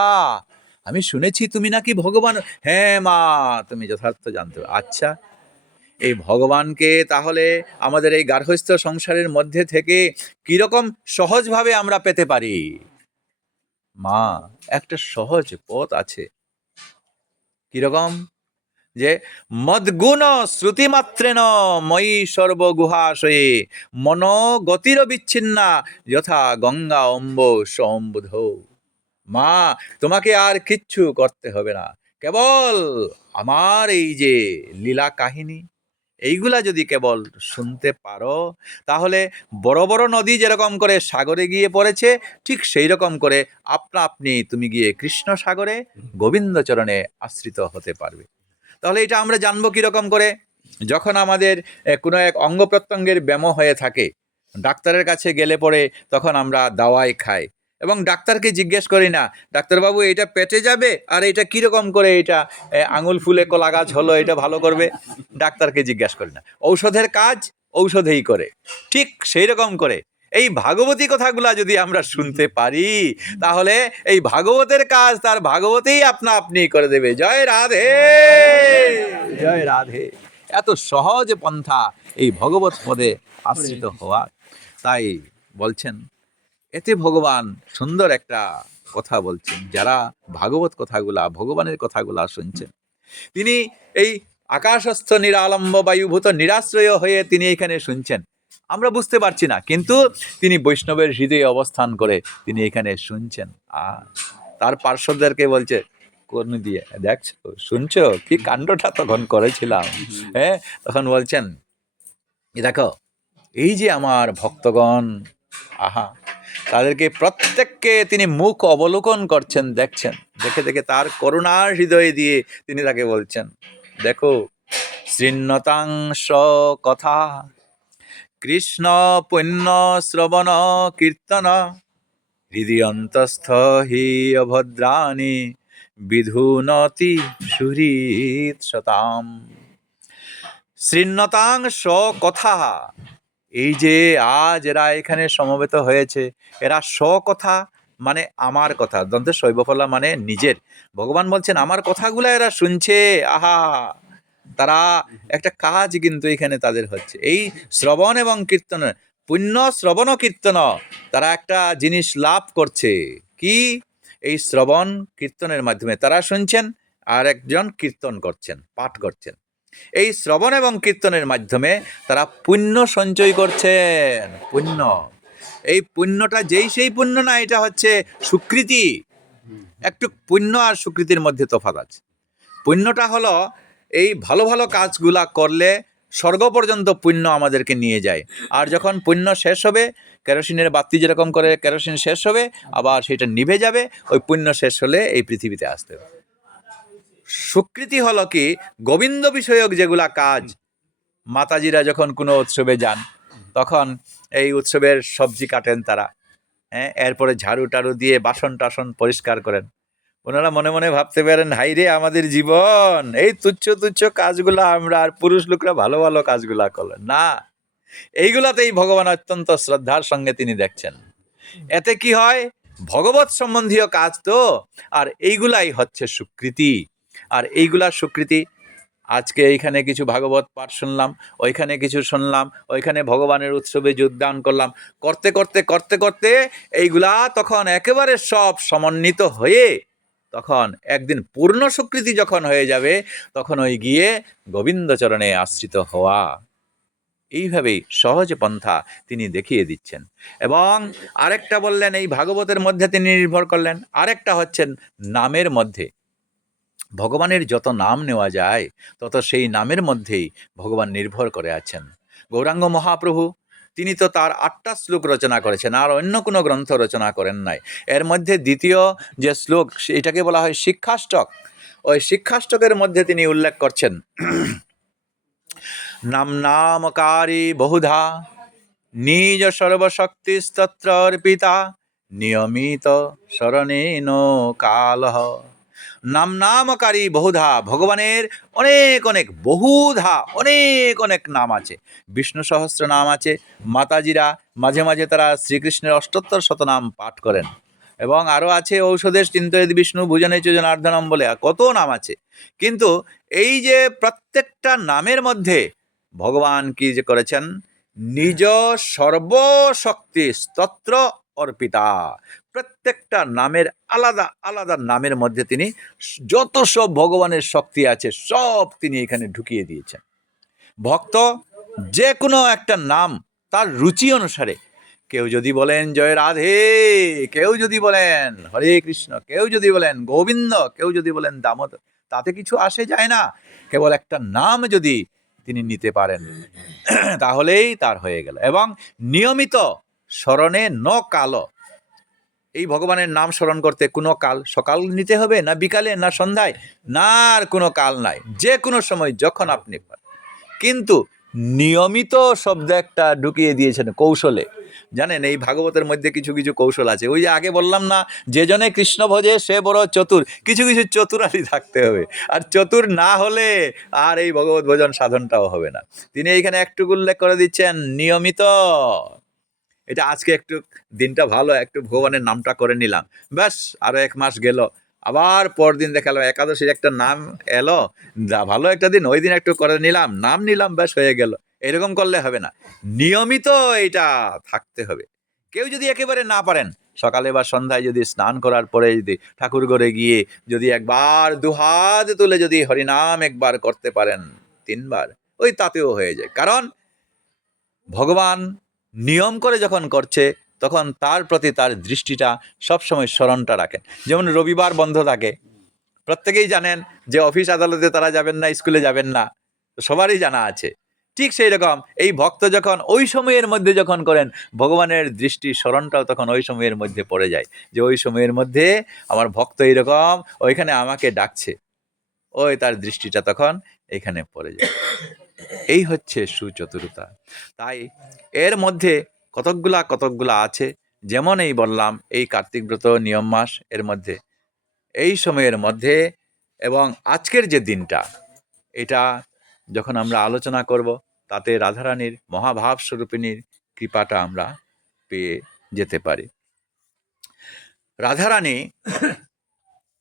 আমি শুনেছি তুমি নাকি ভগবান। হ্যাঁ মা, তুমি যথার্থ জানতে। আচ্ছা, এই ভগবানকে তাহলে আমাদের এই গার্হস্থ্য সংসারের মধ্যে থেকে কিরকম সহজভাবে আমরা পেতে পারি? মা, একটা সহজ পথ আছে। কিরকম? যে মদ্গুণ শ্রুতিমাত্রেন ময়ি সর্বগুহাশয়ে মনোগতির বিচ্ছিন্না যথা গঙ্গা অম্ব সম্বুধ। মা, তোমাকে আর কিচ্ছু করতে হবে না, কেবল আমার এই যে লীলা কাহিনী, এইগুলা যদি কেবল শুনতে পারো, তাহলে বড় বড় নদী যেরকম করে সাগরে গিয়ে পড়েছে, ঠিক সেই রকম করে আপনা আপনি তুমি গিয়ে কৃষ্ণ সাগরে গোবিন্দ চরণে আশ্রিত হতে পারবে। তাহলে এটা আমরা জানবো কিরকম করে? যখন আমাদের কোনো এক অঙ্গ প্রত্যঙ্গের ব্যামো হয়ে থাকে, ডাক্তারের কাছে গেলে পরে তখন আমরা দাওয়াই খাই এবং ডাক্তারকে জিজ্ঞেস করি না, ডাক্তারবাবু এটা পেটে যাবে আর এটা কীরকম করে এটা আঙুল ফুলে কলা গাছ হলো, এটা ভালো করবে? ডাক্তারকে জিজ্ঞাসা করি না। ঔষধের কাজ ঔষধেই করে। ঠিক সেই রকম করে এই ভাগবতী কথাগুলা যদি আমরা শুনতে পারি, তাহলে এই ভাগবতের কাজ তার ভাগবতেই আপনা আপনি করে দেবে। জয় রাধে, জয় রাধে। এত সহজ পন্থা এই ভগবত পদে আশ্রিত হওয়া। তাই বলছেন, এতে ভগবান সুন্দর একটা কথা বলছেন। যারা ভাগবত কথাগুলা, ভগবানের কথাগুলা শুনছেন, তিনি এই আকাশস্থ নিরালম্ব বায়ুভূত নিরাশ্রয় হয়ে তিনি এখানে শুনছেন। আমরা বুঝতে পারছি না, কিন্তু তিনি বৈষ্ণবের হৃদয়ে অবস্থান করে তিনি এখানে শুনছেন। আর তার পার্শ্বদেরকে বলছে, কোন দিয়ে দেখছো, শুনছো কি কাণ্ডটা তখন করেছিলাম। হ্যাঁ, তখন বলছেন, দেখো এই যে আমার ভক্তগণ, আহা, তাদেরকে প্রত্যেককে তিনি মুখ অবলোকন করছেন, দেখছেন। দেখে দেখে তার করুণার হৃদয়ে দিয়ে তিনি তাকে বলছেন, দেখো শৃণ্যতাংশ কথা কৃষ্ণ পুণ্য শ্রবণ কীর্তন হৃদয়ন্তস্থ হি অভদ্রাণি বিধুনতি সুহৃৎ শতাম। শৃণ্যতাংশ কথা, এই যে আজ এরা এখানে সমবেত হয়েছে, এরা কথা মানে আমার কথা, দন্তে শৈবফলা মানে নিজের। ভগবান বলছেন আমার কথাগুলো এরা শুনছে। আহা, তারা একটা কাজ কিন্তু এখানে তাদের হচ্ছে, এই শ্রবণ এবং কীর্তন, পুণ্য শ্রবণ কীর্তন, তারা একটা জিনিস লাভ করছে। কি? এই শ্রবণ কীর্তনের মাধ্যমে তারা শুনছেন আর একজন কীর্তন করছেন, পাঠ করছেন। এই শ্রবণ এবং কীর্তনের মাধ্যমে তারা পুণ্য সঞ্চয় করছেন। পুণ্য, এই পুণ্যটা যেই সেই পুণ্য না, এটা হচ্ছে সুকৃতি। একটু পুণ্য আর সুকৃতির মধ্যে তফাৎ আছে। পুণ্যটা হলো এই ভালো ভালো কাজগুলা করলে স্বর্গ পর্যন্ত পুণ্য আমাদেরকে নিয়ে যায়। আর যখন পুণ্য শেষ হবে, কেরোসিনের বাতি যেরকম করে কেরোসিন শেষ হবে আবার সেটা নিভে যাবে, ওই পুণ্য শেষ হলে এই পৃথিবীতে আসতে হবে। সুকৃতি হলো কি, গোবিন্দ বিষয়ক যেগুলা কাজ। মাতাজিরা যখন কোনো উৎসবে যান, তখন এই উৎসবের সবজি কাটেন তারা, হ্যাঁ, এরপরে ঝাড়ু টাড়ু দিয়ে বাসন টাসন পরিষ্কার করেন। ওনারা মনে মনে ভাবতে পারেন, হাই রে আমাদের জীবন, এই তুচ্ছ তুচ্ছ কাজগুলা আমরা, আর পুরুষ লোকরা ভালো ভালো কাজগুলা করলেন না। এইগুলাতেই ভগবান অত্যন্ত শ্রদ্ধার সঙ্গে তিনি দেখছেন। এতে কি হয়, ভগবত সম্বন্ধীয় কাজ তো, আর এইগুলাই হচ্ছে সুকৃতি। আর এইগুলা সুকৃতি, আজকে এইখানে কিছু ভাগবত পাঠ শুনলাম, ওইখানে কিছু শুনলাম, ওইখানে ভগবানের উৎসবে যোগদান করলাম, করতে করতে করতে করতে এইগুলা তখন একেবারে সব সমন্বিত হয়ে তখন একদিন পূর্ণ স্বীকৃতি যখন হয়ে যাবে, তখন ওই গিয়ে গোবিন্দচরণে আশ্রিত হওয়া। এইভাবেই সহজ পন্থা তিনি দেখিয়ে দিচ্ছেন। এবং আরেকটা বললেন, এই ভাগবতের মধ্যে তিনি নির্ভর করলেন, আরেকটা হচ্ছেন নামের মধ্যে। ভগবানের যত নাম নেওয়া যায় তত সেই নামের মধ্যেই ভগবান নির্ভর করে আছেন। গৌরাঙ্গ মহাপ্রভু তিনি তো তার 8টা শ্লোক রচনা করেছেন, আর অন্য কোনো গ্রন্থ রচনা করেন নাই। এর মধ্যে দ্বিতীয় যে শ্লোক, এটাকে বলা হয় শিক্ষাষ্টক। ওই শিক্ষাষ্টকের মধ্যে তিনি উল্লেখ করছেন, নাম নামকারী বহুধা নিজ সর্বশক্তিস্তত্র অর্পিতা নিয়মিত শরণেন কালহ। নাম নামকারী বহুধা, ভগবানের অনেক অনেক বহুধা অনেক অনেক নাম আছে। বিষ্ণু সহস্র নাম আছে। মাতাজিরা মাঝে মাঝে তারা শ্রীকৃষ্ণের 78 শতনাম পাঠ করেন। এবং আরও আছে ঔষধের চিন্তয়েদ বিষ্ণু ভুজনে যোজনার্ধনম বলে কত নাম আছে। কিন্তু এই যে প্রত্যেকটা নামের মধ্যে ভগবান কি যে করেছেন, নিজ সর্বশক্তি স্তোত্র অর্পিতা। প্রত্যেকটা নামের আলাদা আলাদা নামের মধ্যে তিনি যত সব ভগবানের শক্তি আছে সব তিনি এখানে ঢুকিয়ে দিয়েছেন। ভক্ত যে কোনো একটা নাম তার রুচি অনুসারে, কেউ যদি বলেন জয় রাধে, কেউ যদি বলেন হরে কৃষ্ণ, কেউ যদি বলেন গোবিন্দ, কেউ যদি বলেন দামোদর, তাতে কিছু আসে যায় না। কেবল একটা নাম যদি তিনি নিতে পারেন, তাহলেই তার হয়ে গেল। এবং নিয়মিত স্মরণে ন কাল, এই ভগবানের নাম স্মরণ করতে কোনো কাল, সকাল নিতে হবে না বিকালে না সন্ধ্যায়, না আর কোনো কাল নাই, যে কোনো সময় যখন আপনি পারেন। কিন্তু নিয়মিত শব্দ একটা ঢুকিয়ে দিয়েছেন কৌশলে। জানেন, এই ভাগবতের মধ্যে কিছু কিছু কৌশল আছে। ওই যে আগে বললাম না, যে জনে কৃষ্ণ ভজে সে বড় চতুর, কিছু কিছু চতুরালি থাকতে হবে। আর চতুর না হলে আর এই ভগবত ভজন সাধনটাও হবে না। তিনি এইখানে একটু উল্লেখ করে দিচ্ছেন নিয়মিত। এটা আজকে একটু দিনটা ভালো, একটু ভগবানের নামটা করে নিলাম, ব্যাস আরো 1 মাস গেল, আবার পরদিন দেখালাম একাদশীর একটা নাম এলো, ভালো একটা দিন, ওই দিন একটু করে নিলাম, নাম নিলাম, ব্যাস হয়ে গেল। এরকম করলে হবে না, নিয়মিত এটা থাকতে হবে। কেউ যদি একেবারে না পারেন, সকালে বা সন্ধ্যায় যদি স্নান করার পরে যদি ঠাকুর ঘরে গিয়ে যদি একবার দুহাত তুলে যদি হরিনাম একবার করতে পারেন 3 বার, ওই তাতেও হয়ে যায়। কারণ ভগবান নিয়ম করে যখন করছে, তখন তার প্রতি তার দৃষ্টিটা সবসময় স্মরণটা রাখেন। যেমন রবিবার বন্ধ থাকে, প্রত্যেকেই জানেন যে অফিস আদালতে তারা যাবেন না, স্কুলে যাবেন না, সবারই জানা আছে। ঠিক সেই রকম এই ভক্ত যখন ওই সময়ের মধ্যে যখন করেন, ভগবানের দৃষ্টি স্মরণটাও তখন ওই সময়ের মধ্যে পড়ে যায়, যে ওই সময়ের মধ্যে আমার ভক্ত এইরকম ওইখানে আমাকে ডাকছে, ওই তার দৃষ্টিটা তখন এখানে পড়ে যায়। এই হচ্ছে সুচতুরতা। তাই এর মধ্যে কতকগুলা আছে, যেমন এই বললাম এই কার্তিক ব্রত নিয়ম মাস এর মধ্যে, এই সময়ের মধ্যে এবং আজকের যে দিনটা, এটা যখন আমরা আলোচনা করব, তাতে রাধারানীর মহাভাব স্বরূপিণীর কৃপাটা আমরা পেয়ে যেতে পারি। রাধারানী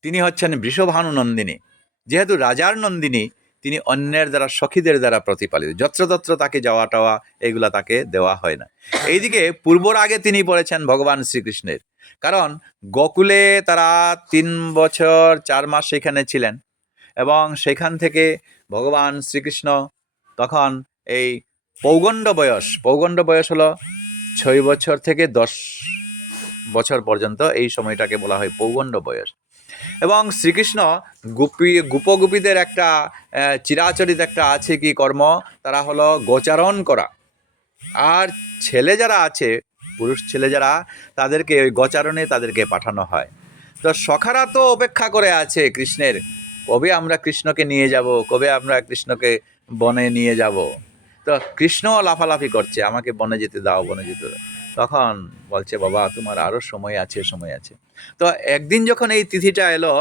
তিনি হচ্ছেন বৃষভানু নন্দিনী। যেহেতু রাজার নন্দিনী, তিনি অন্যের দ্বারা, সখীদের দ্বারা প্রতিপালিত, যত্রতত্র তাকে যাওয়া টাওয়া এগুলা তাকে দেওয়া হয় না। এইদিকে পূর্বর আগে তিনি পড়েছেন ভগবান শ্রীকৃষ্ণের, কারণ গোকুলে তারা 3 বছর 4 মাস সেখানে ছিলেন, এবং সেখান থেকে ভগবান শ্রীকৃষ্ণ তখন এই পৌগণ্ড বয়স হলো 6 বছর থেকে 10 বছর পর্যন্ত, এই সময়টাকে বলা হয় পৌগণ্ড বয়স। এবং শ্রীকৃষ্ণ গোপগোপীদের একটা চিরাচরিত একটা আছে কি কর্ম, তারা হলো গোচারণ করা। আর ছেলে যারা আছে, পুরুষ ছেলে যারা, তাদেরকে ওই গোচারণে তাদেরকে পাঠানো হয়। তো সখারা তো অপেক্ষা করে আছে কৃষ্ণের, কবে আমরা কৃষ্ণকে নিয়ে যাব, কবে আমরা কৃষ্ণকে বনে নিয়ে যাব। তো কৃষ্ণ লাফালাফি করছে, আমাকে বনে যেতে দাও, বনে যেতে দাও। তখন বলছে, বাবা তোমার আরও সময় আছে। তো একদিন যখন এই তিথিটা এলো,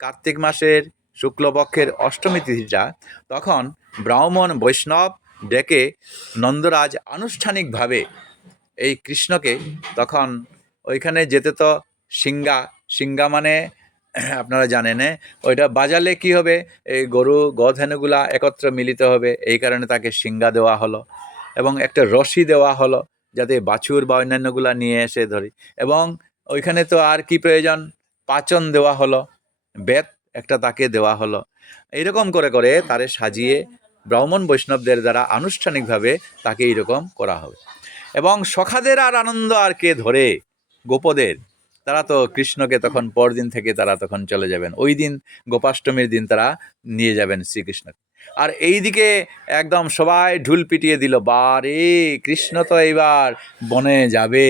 কার্তিক মাসের শুক্লপক্ষের অষ্টমী তিথিটা, তখন ব্রাহ্মণ বৈষ্ণব ডেকে নন্দরাজ আনুষ্ঠানিকভাবে এই কৃষ্ণকে, তখন ওইখানে যেতে তো সিঙ্গা মানে আপনারা জানেন, ওইটা বাজালে কি হবে, এই গরু গধেনুগুলা একত্র মিলিত হবে, এই কারণে তাকে সিঙ্গা দেওয়া হলো, এবং একটা রশি দেওয়া হলো যাতে বাছুর বা অন্যান্যগুলা নিয়ে এসে ধরি। এবং ওইখানে তো আর কি প্রয়োজন, পাচন দেওয়া হলো, বেত একটা তাকে দেওয়া হলো। এইরকম করে করে তারে সাজিয়ে ব্রাহ্মণ বৈষ্ণবদের দ্বারা আনুষ্ঠানিকভাবে তাকে এইরকম করা হবে। এবং সখাদের আর আনন্দ আর কে ধরে, গোপদের, তারা তো কৃষ্ণকে তখন পরদিন থেকে তারা তখন চলে যাবেন, ওই দিন গোপাষ্টমীর দিন তারা নিয়ে যাবেন শ্রীকৃষ্ণকে। আর এইদিকে একদম সবাই ঢুল পিটিয়ে দিল, বারে কৃষ্ণ তো এইবার বনে যাবে।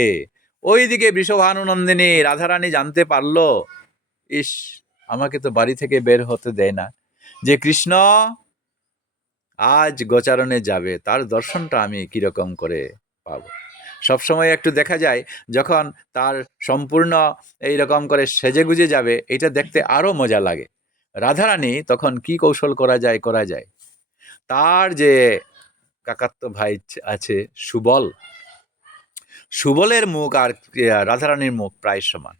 ওইদিকে বৃষভানুনন্দিনী রাধারানী জানতে পারলো, ইস, আমাকে তো বাড়ি থেকে বের হতে দেয় না, যে কৃষ্ণ আজ গোচারণে যাবে, তার দর্শনটা আমি কিরকম করে পাবো। সবসময় একটু দেখা যায় যখন তার সম্পূর্ণ এইরকম করে সেজে গুজে যাবে, এটা দেখতে আরো মজা লাগে। রাধারানী তখন কি কৌশল করা যায়, তার যে কাকাতো ভাই আছে সুবলের মুখ আর রাধারানীর মুখ প্রায় সমান।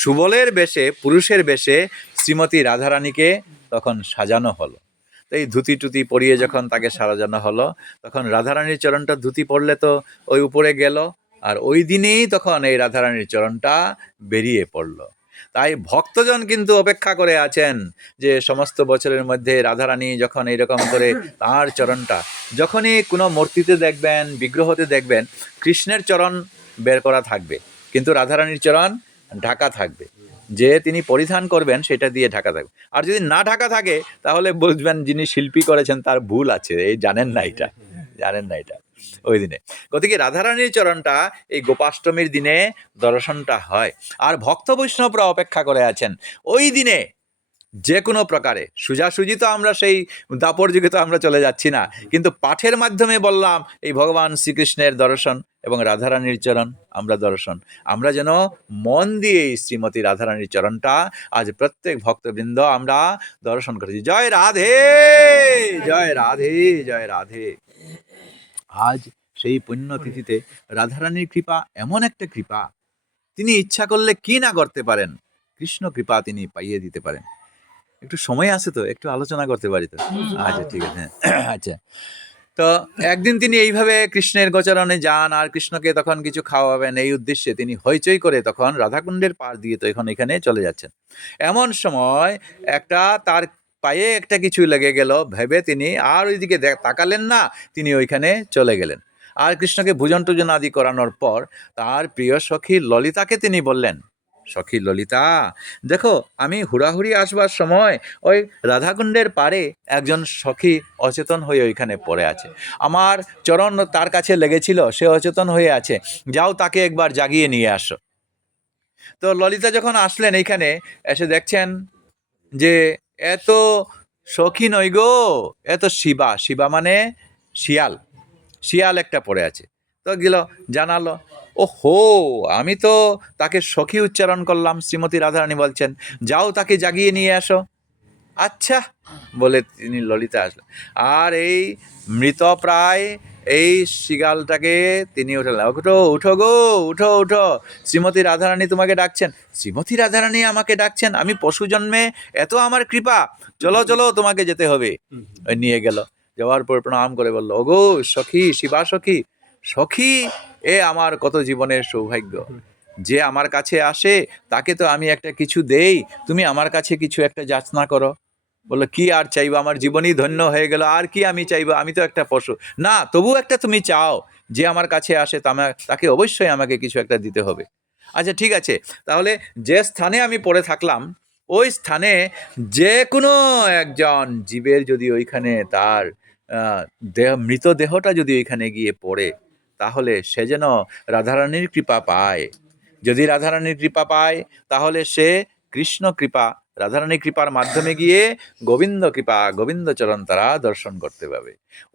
সুবলের বেশে, পুরুষের বেশে শ্রীমতী রাধারানীকে তখন সাজানো হলো। তো এই ধুতি টুতি পরিয়ে যখন তাকে সাজানো হলো, তখন রাধারানীর চরণটা, ধুতি পরলে তো ওই উপরে গেল, আর ওই দিনেই তখন এই রাধারানীর চরণটা বেরিয়ে পড়লো। তাই ভক্তজন কিন্তু অপেক্ষা করে আছেন যে সমস্ত বছরের মধ্যে রাধারানী যখন এইরকম করে তার চরণটা, যখনই কোনো মূর্তিতে দেখবেন, বিগ্রহতে দেখবেন, কৃষ্ণের চরণ বের করা থাকবে, কিন্তু রাধারানীর চরণ ঢাকা থাকবে। যে তিনি পরিধান করবেন সেটা দিয়ে ঢাকা থাকবে। আর যদি না ঢাকা থাকে তাহলে বুঝবেন যিনি শিল্পী করেছেন তার ভুল আছে, এই জানেন না এটা ওই দিনে। গতিকে রাধারানীর চরণটা এই গোপাষ্টমীর দিনে দর্শনটা হয়। আর ভক্ত বৈষ্ণবরা অপেক্ষা করে আছেন ওই দিনে যে কোনো প্রকারে। সোজাসুজি তো আমরা সেই দাপর যুগে তো আমরা চলে যাচ্ছি না, কিন্তু পাঠের মাধ্যমে বললাম এই ভগবান শ্রীকৃষ্ণের দর্শন এবং রাধারানীর চরণ আমরা দর্শন। আমরা যেন মন দিয়ে এই শ্রীমতী রাধারানীর চরণটা আজ প্রত্যেক ভক্তবৃন্দ আমরা দর্শন করেছি। জয় রাধে, জয় রাধে, জয় রাধে। আজ সেই পুণ্যতিথিতে রাধারানীর কৃপা এমন একটা কৃপা, তিনি ইচ্ছা করলে কি না করতে পারেন, কৃষ্ণ কৃপা তিনি পাইয়ে দিতে পারেন। একটু সময় আছে তো একটু আলোচনা করতে পারি তো? আচ্ছা ঠিক আছে। আচ্ছা, তো একদিন তিনি এইভাবে কৃষ্ণের গোচরণে যান আর কৃষ্ণকে তখন কিছু খাওয়াবেন এই উদ্দেশ্যে তিনি হইচই করে তখন রাধাকুণ্ডের পার দিয়ে তো এখন এখানে চলে যাচ্ছেন। এমন সময় একটা তার পায়ে একটা কিছু লেগে গেল ভেবে তিনি আর ওইদিকে তাকালেন না, তিনি ওইখানে চলে গেলেন। আর কৃষ্ণকে ভোজন টুজন আদি করানোর পর তার প্রিয় সখী ললিতাকে তিনি বললেন, সখী ললিতা, দেখো আমি হুড়াহুড়ি আসবার সময় ওই রাধাকুণ্ডের পাড়ে একজন সখী অচেতন হয়ে ওইখানে পড়ে আছে। আমার চরণ তার কাছে লেগেছিল, সে অচেতন হয়ে আছে, যাও তাকে একবার জাগিয়ে নিয়ে আসো। তো ললিতা যখন আসলেন এইখানে, এসে দেখছেন যে এত সখী নই গো, এত শিবা, শিবা মানে শিয়াল, শিয়াল একটা পড়ে আছে। তো গেল জানালো, ও হো, আমি তো তাকে সখী উচ্চারণ করলাম, শ্রীমতী রাধারানী বলছেন যাও তাকে জাগিয়ে নিয়ে আসো। আচ্ছা বলে তিনি ললিতা আসলেন, আর এই মৃতপ্রায় এই শিগালটাকে তিনি উঠালেন, উঠো উঠো গো, উঠো উঠো, শ্রীমতী রাধারানী তোমাকে ডাকছেন। শ্রীমতী রাধারানী আমাকে ডাকছেন? আমি পশু জন্মে, এত আমার কৃপা, চলো চলো তোমাকে যেতে হবে। ওই নিয়ে গেল, যাওয়ার পর প্রণাম করে বললো, ওগো সখী, শিবা সখী, সখী এ আমার কত জীবনের সৌভাগ্য, যে আমার কাছে আসে তাকে তো আমি একটা কিছু দেই, তুমি আমার কাছে কিছু একটা যাচনা করো। বললো, কি আর চাইবো, আমার জীবনই ধন্য হয়ে গেল, আর কি আমি চাইবো, আমি তো একটা পশু। না, তবু একটা তুমি চাও, যে আমার কাছে আসে তাকে অবশ্যই আমাকে কিছু একটা দিতে হবে। আচ্ছা ঠিক আছে, তাহলে যে স্থানে আমি পড়ে থাকলাম ওই স্থানে যে কোনো একজন জীবের যদি ওইখানে তার মৃতদেহটা যদি ওইখানে গিয়ে পড়ে, তাহলে সে যেন রাধারানীর কৃপা পায়। যদি রাধারানীর কৃপা পায় তাহলে সে কৃষ্ণ কৃপা, রাধারানীর কৃপার মাধ্যমে গিয়ে গোবিন্দ কৃপা, গোবিন্দচরণ তারা দর্শন করতে পাবে।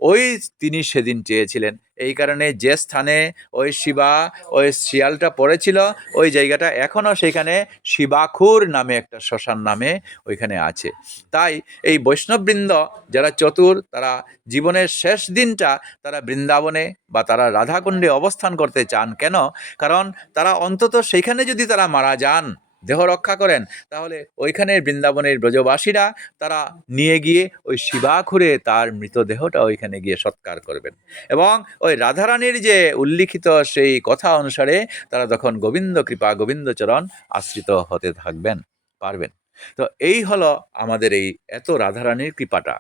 ওই তিনি সেদিন চেয়েছিলেন, এই কারণে যে স্থানে ওই শিবা, ওই শিয়ালটা পড়েছিল, ওই জায়গাটা এখনও সেখানে শিবাখুর নামে একটা শ্মশান নামে ওইখানে আছে। তাই এই বৈষ্ণববৃন্দ যারা চতুর, তারা জীবনের শেষ দিনটা তারা বৃন্দাবনে বা তারা রাধাকুণ্ডে অবস্থান করতে চান। কেন? কারণ তারা অন্তত সেইখানে যদি তারা মারা যান, দেহ রক্ষা করেন, তাহলে ওইখানের বৃন্দাবনের ব্রজবাসীরা তারা নিয়ে গিয়ে ওই শিবাখুরে তার মৃতদেহটা ওইখানে গিয়ে সৎকার করবেন, এবং ওই রাধারানীর যে উল্লিখিত সেই কথা অনুসারে তারা তখন গোবিন্দ কৃপা, গোবিন্দচরণ আশ্রিত হতে থাকবেন, পারবেন। তো এই হলো আমাদের এই এত রাধারানীর কৃপাটা।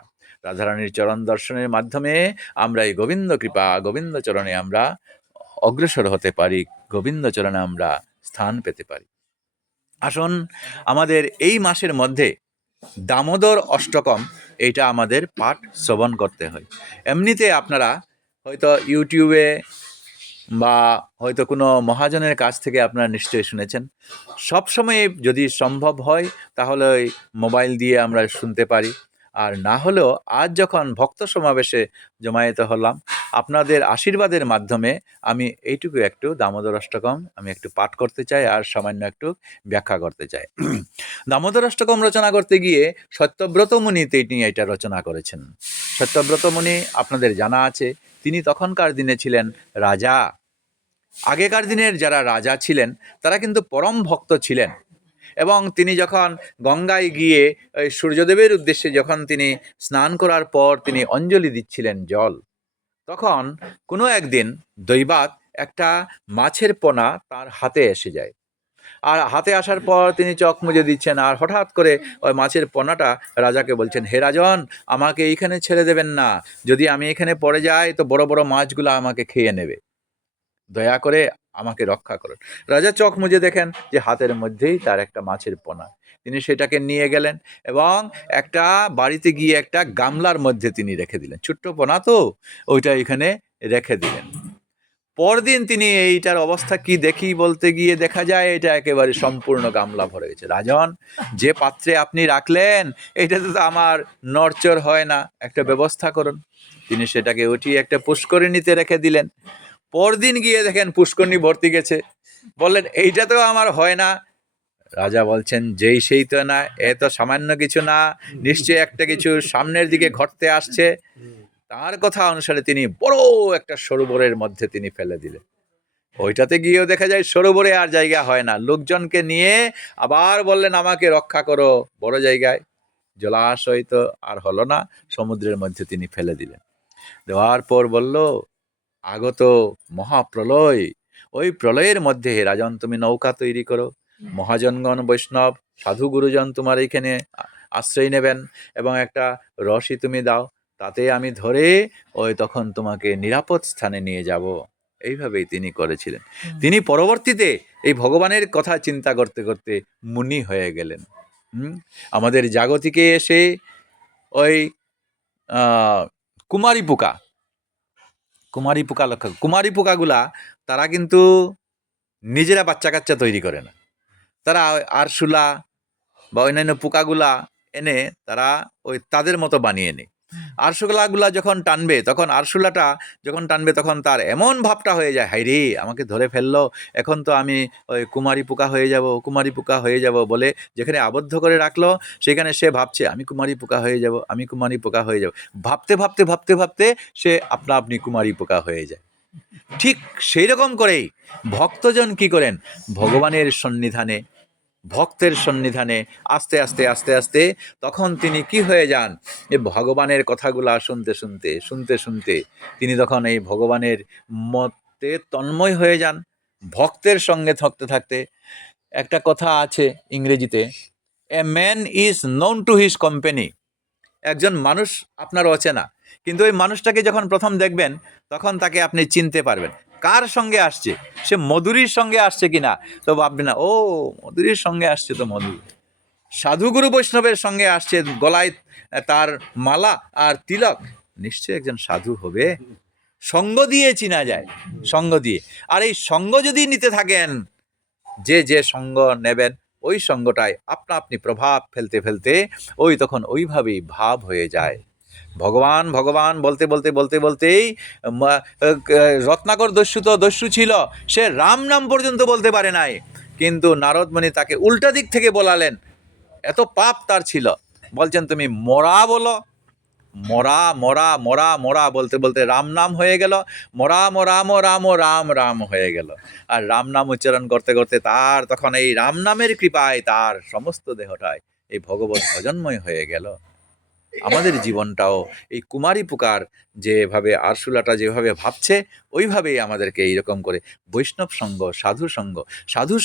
রাধারানীর চরণ দর্শনের মাধ্যমে আমরা এই গোবিন্দ কৃপা, গোবিন্দচরণে আমরা অগ্রসর হতে পারি, গোবিন্দচরণে আমরা স্থান পেতে পারি। আসুন, আমাদের এই মাসের মধ্যে দামোদর অষ্টকম এইটা আমাদের পাঠ শ্রবণ করতে হয়। এমনিতে আপনারা হয়তো ইউটিউবে বা হয়তো কোনো মহাজনের কাছ থেকে আপনারা নিশ্চয়ই শুনেছেন। সবসময় যদি সম্ভব হয় তাহলে ওই মোবাইল দিয়ে আমরা শুনতে পারি, আর না হলেও আজ যখন ভক্ত সমাবেশে জমায়েত হলাম, আপনাদের আশীর্বাদের মাধ্যমে আমি এইটুকু একটু দামোদর অষ্টকম আমি একটু পাঠ করতে চাই আর সামান্য একটু ব্যাখ্যা করতে চাই। দামোদর অষ্টকম রচনা করতে গিয়ে সত্যব্রত মুনি তিনি এটা রচনা করেছেন। সত্যব্রত মুনি আপনাদের জানা আছে, তিনি তখনকার দিনে ছিলেন রাজা। আগেকার দিনের যারা রাজা ছিলেন তারা কিন্তু পরম ভক্ত ছিলেন, এবং তিনি যখন গঙ্গায় গিয়ে ওই সূর্যদেবের উদ্দেশ্যে যখন তিনি স্নান করার পর তিনি অঞ্জলি দিচ্ছিলেন জল, তখন কোনো একদিন দৈবাৎ একটা মাছের পোনা তার হাতে এসে যায়। আর হাতে আসার পর তিনি চোখ মুজে দিচ্ছেন, আর হঠাৎ করে ওই মাছের পোনাটা রাজাকে বলছেন, হে রাজন, আমাকে এইখানে ছেড়ে দেবেন না, যদি আমি এখানে পড়ে যাই তো বড় বড় মাছগুলো আমাকে খেয়ে নেবে, দয়া করে আমাকে রক্ষা করুন। রাজা চোখ মুজে দেখেন যে হাতের মধ্যেই তার একটা মাছের পোনা। তিনি সেটাকে নিয়ে গেলেন এবং একটা বাড়িতে গিয়ে একটা গামলার মধ্যে তিনি রেখে দিলেন। ছোট্ট পোনা তো, ওইটা এখানে রেখে দিলেন। পরদিন তিনি এইটার অবস্থা কি দেখি বলতে গিয়ে দেখা যায় এটা একেবারে সম্পূর্ণ গামলা ভরে গেছে। রাজন, যে পাত্রে আপনি রাখলেন এইটাতে তো আমার নড়চড় হয় না, একটা ব্যবস্থা করুন। তিনি সেটাকে উঠিয়ে একটা পুষ্করিণীতে রেখে দিলেন। পরদিন গিয়ে দেখেন পুষ্করিণী ভর্তি গেছে। বললেন এইটা তো আমার হয় না। রাজা বলছেন যেই সেই তো না, এ তো সামান্য কিছু না, নিশ্চয়ই একটা কিছু সামনের দিকে ঘটতে আসছে। তার কথা অনুসারে তিনি বড় একটা সরোবরের মধ্যে তিনি ফেলে দিলেন। ওইটাতে গিয়েও দেখা যায় সরোবরে আর জায়গা হয় না। লোকজনকে নিয়ে আবার বললেন আমাকে রক্ষা করো, বড় জায়গায়। জলাশয় তো আর হলো না, সমুদ্রের মধ্যে তিনি ফেলে দিলেন। দেওয়ার পর বলল আগত মহাপ্রলয়, ওই প্রলয়ের মধ্যে হে রাজন তুমি নৌকা তৈরি করো, মহাজনগণ বৈষ্ণব সাধু গুরুজন তোমার এইখানে আশ্রয় নেবেন এবং একটা রশি তুমি দাও, তাতে আমি ধরে ওই তখন তোমাকে নিরাপদ স্থানে নিয়ে যাব। এইভাবেই তিনি করেছিলেন। তিনি পরবর্তীতে এই ভগবানের কথা চিন্তা করতে করতে মুনি হয়ে গেলেন। আমাদের জাগতিকে এসে ওই কুমারী পোকা, কুমারী পোকাগুলা তারা কিন্তু নিজেরা বাচ্চা কাচ্চা তৈরি করে না। তারা আরশোলা বা অন্যান্য পোকাগুলা এনে তারা ওই তাদের মতো বানিয়ে নেয়। আরশোলাগুলা যখন টানবে, তখন আরশোলাটা যখন টানবে তখন তার এমন ভাবটা হয়ে যায়, হাই রে আমাকে ধরে ফেললো, এখন তো আমি ওই কুমারী পোকা হয়ে যাব বলে যেখানে আবদ্ধ করে রাখলো সেখানে সে ভাবছে আমি কুমারী পোকা হয়ে যাব। ভাবতে ভাবতে ভাবতে ভাবতে সে আপনি কুমারী পোকা হয়ে যায়। ঠিক সেই রকম করেই ভক্তজন কি করেন, ভগবানের সন্নিধানে, ভক্তের সন্নিধানে আস্তে আস্তে আস্তে আস্তে তখন তিনি কি হয়ে যান, এই ভগবানের কথাগুলা শুনতে তিনি তখন এই ভগবানের মতে তন্ময় হয়ে যান। ভক্তের সঙ্গে থাকতে থাকতে, একটা কথা আছে ইংরেজিতে, a man is known to his company. একজন মানুষ আপনার অচেনা, কিন্তু ওই মানুষটাকে যখন প্রথম দেখবেন তখন তাকে আপনি চিনতে পারবেন কার সঙ্গে আসছে। সে মধুরীর সঙ্গে আসছে কিনা, তো ভাববেন না ও মধুরীর সঙ্গে আসছে, তো মধু সাধুগুরু বৈষ্ণবের সঙ্গে আসছে, গলায় তার মালা আর তিলক, নিশ্চয়ই একজন সাধু হবে। সঙ্গ দিয়ে চিনা যায়, সঙ্গ দিয়ে। আর এই সঙ্গ যদি নিতে থাকেন, যে সঙ্গ নেবেন ওই সঙ্গটায় আপনি প্রভাব ফেলতে ফেলতে ওই তখন ওইভাবেই ভাব হয়ে যায়। ভগবান ভগবান বলতে বলতে বলতে বলতেই রত্নাকর দস্যু ছিল, সে রাম নাম পর্যন্ত বলতে পারে নাই, কিন্তু নারদমণি তাকে উল্টা দিক থেকে বলালেন, এত পাপ তার ছিল। বলছেন তুমি মরা বলো, মরা মরা মরা মরা বলতে বলতে রাম নাম হয়ে গেল, মরা রাম রাম রাম রাম হয়ে গেল। আর রাম নাম উচ্চারণ করতে করতে তার তখন এই রাম নামের কৃপায় তার সমস্ত দেহটায় এই ভগবত ভজনময় হয়ে গেল। আমাদের জীবনটাও এই কুমারী পোকার যেভাবে আরশোলাটা যেভাবে ভাবছে ওইভাবেই আমাদেরকে এইরকম করে বৈষ্ণব সঙ্গ, সাধু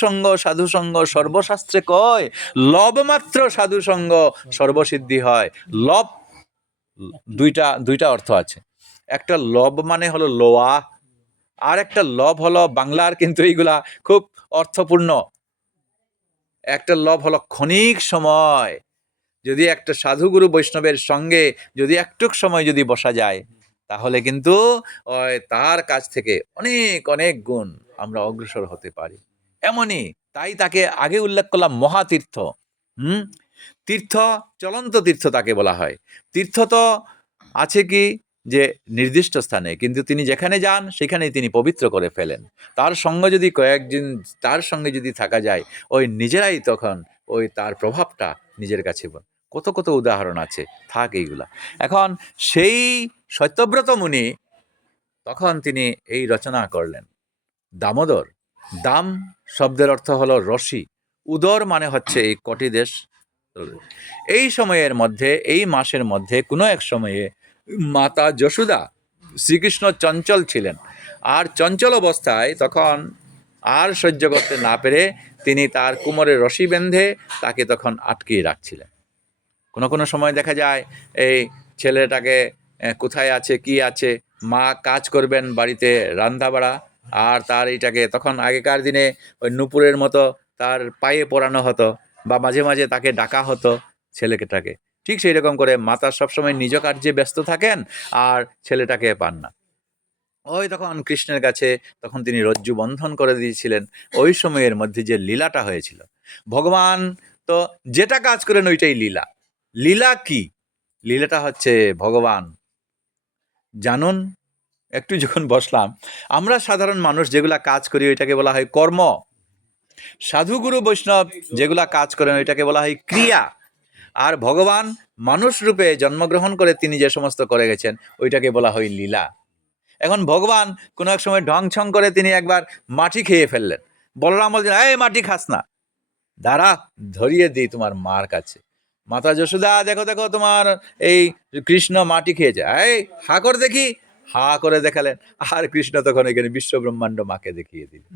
সঙ্গ সর্বশাস্ত্রে কয়, লব মাত্র সাধু সঙ্গ সর্বসিদ্ধি হয়। লব দুইটা অর্থ আছে। একটা লব মানে হলো লোয়া, আর একটা লব হলো বাংলার, কিন্তু এইগুলা খুব অর্থপূর্ণ। একটা লব হলো ক্ষণিক সময়। যদি একটা সাধুগুরু বৈষ্ণবের সঙ্গে যদি একটুক সময় যদি বসা যায়, তাহলে কিন্তু তার কাছ থেকে অনেক অনেক গুণ আমরা অগ্রসর হতে পারি। এমনই, তাই তাকে আগে উল্লেখ করলাম মহাতীর্থ। তীর্থ, চলন্ত তীর্থ তাকে বলা হয়। তীর্থ তো আছে কি যে নির্দিষ্ট স্থানে, কিন্তু তিনি যেখানে যান সেখানেই তিনি পবিত্র করে ফেলেন। তার সঙ্গে যদি কয়েকদিন তার সঙ্গে যদি থাকা যায়, ওই নিজেরাই তখন ওই তার প্রভাবটা নিজের কাছে কত কত উদাহরণ আছে, থাক এইগুলা। এখন সেই সত্যব্রত মুনি তখন তিনি এই রচনা করলেন দামোদর। দাম শব্দের অর্থ হলো রশি, উদর মানে হচ্ছে এই কটি দেশ। এই সময়ের মধ্যে, এই মাসের মধ্যে কোনো এক সময়ে মাতা যশোদা, শ্রীকৃষ্ণ চঞ্চল ছিলেন, আর চঞ্চল অবস্থায় তখন আর সহ্য করতে না পেরে তিনি তার কোমরে রশি বেঁধে তাকে তখন আটকিয়ে রাখছিলেন। কোনো সময় দেখা যায় এই ছেলেটাকে কোথায় আছে কি আছে, মা কাজ করবেন বাড়িতে রান্না বাড়া, আর তার এইটাকে তখন আগেকার দিনে ওই নূপুরের মতো তার পায়ে পরানো হতো, বা মাঝে মাঝে তাকে ডাকা হতো ছেলেটাকে। ঠিক সেই রকম করে মাতা সবসময় নিজ কার্যে ব্যস্ত থাকেন, আর ছেলেটাকে পান না। ওই তখন কৃষ্ণের কাছে তখন তিনি রজ্জু বন্ধন করে দিয়েছিলেন। ওই সময়ের মধ্যে যে লীলাটা হয়েছিল, ভগবান তো যেটা কাজ করেন ওইটাই লীলা। লীলা কি? লীলাটা হচ্ছে ভগবান জানুন। একটু যখন বসলাম, আমরা সাধারণ মানুষ যেগুলা কাজ করি ওইটাকে বলা হয় কর্ম। সাধুগুরু বৈষ্ণব যেগুলা কাজ করেন ওইটাকে বলা হয় ক্রিয়া। আর ভগবান মানুষ রূপে জন্মগ্রহণ করে তিনি যে সমস্ত করে গেছেন ওইটাকে বলা হয় লীলা। এখন ভগবান কোনো এক সময় ঢং ছং করে তিনি একবার মাটি খেয়ে ফেললেন। বলরাম বলছেন, এই মাটি খাস না, দাঁড়া, ধরিয়ে দিই তোমার মার কাছে। মাতা যশোদা, দেখো দেখো তোমার এই কৃষ্ণ মাটি খেয়েছে, এই হা করে দেখি। হা করে দেখালেন, আর কৃষ্ণ তখন এখানে বিশ্ব ব্রহ্মাণ্ড মাকে দেখিয়ে দিলেন।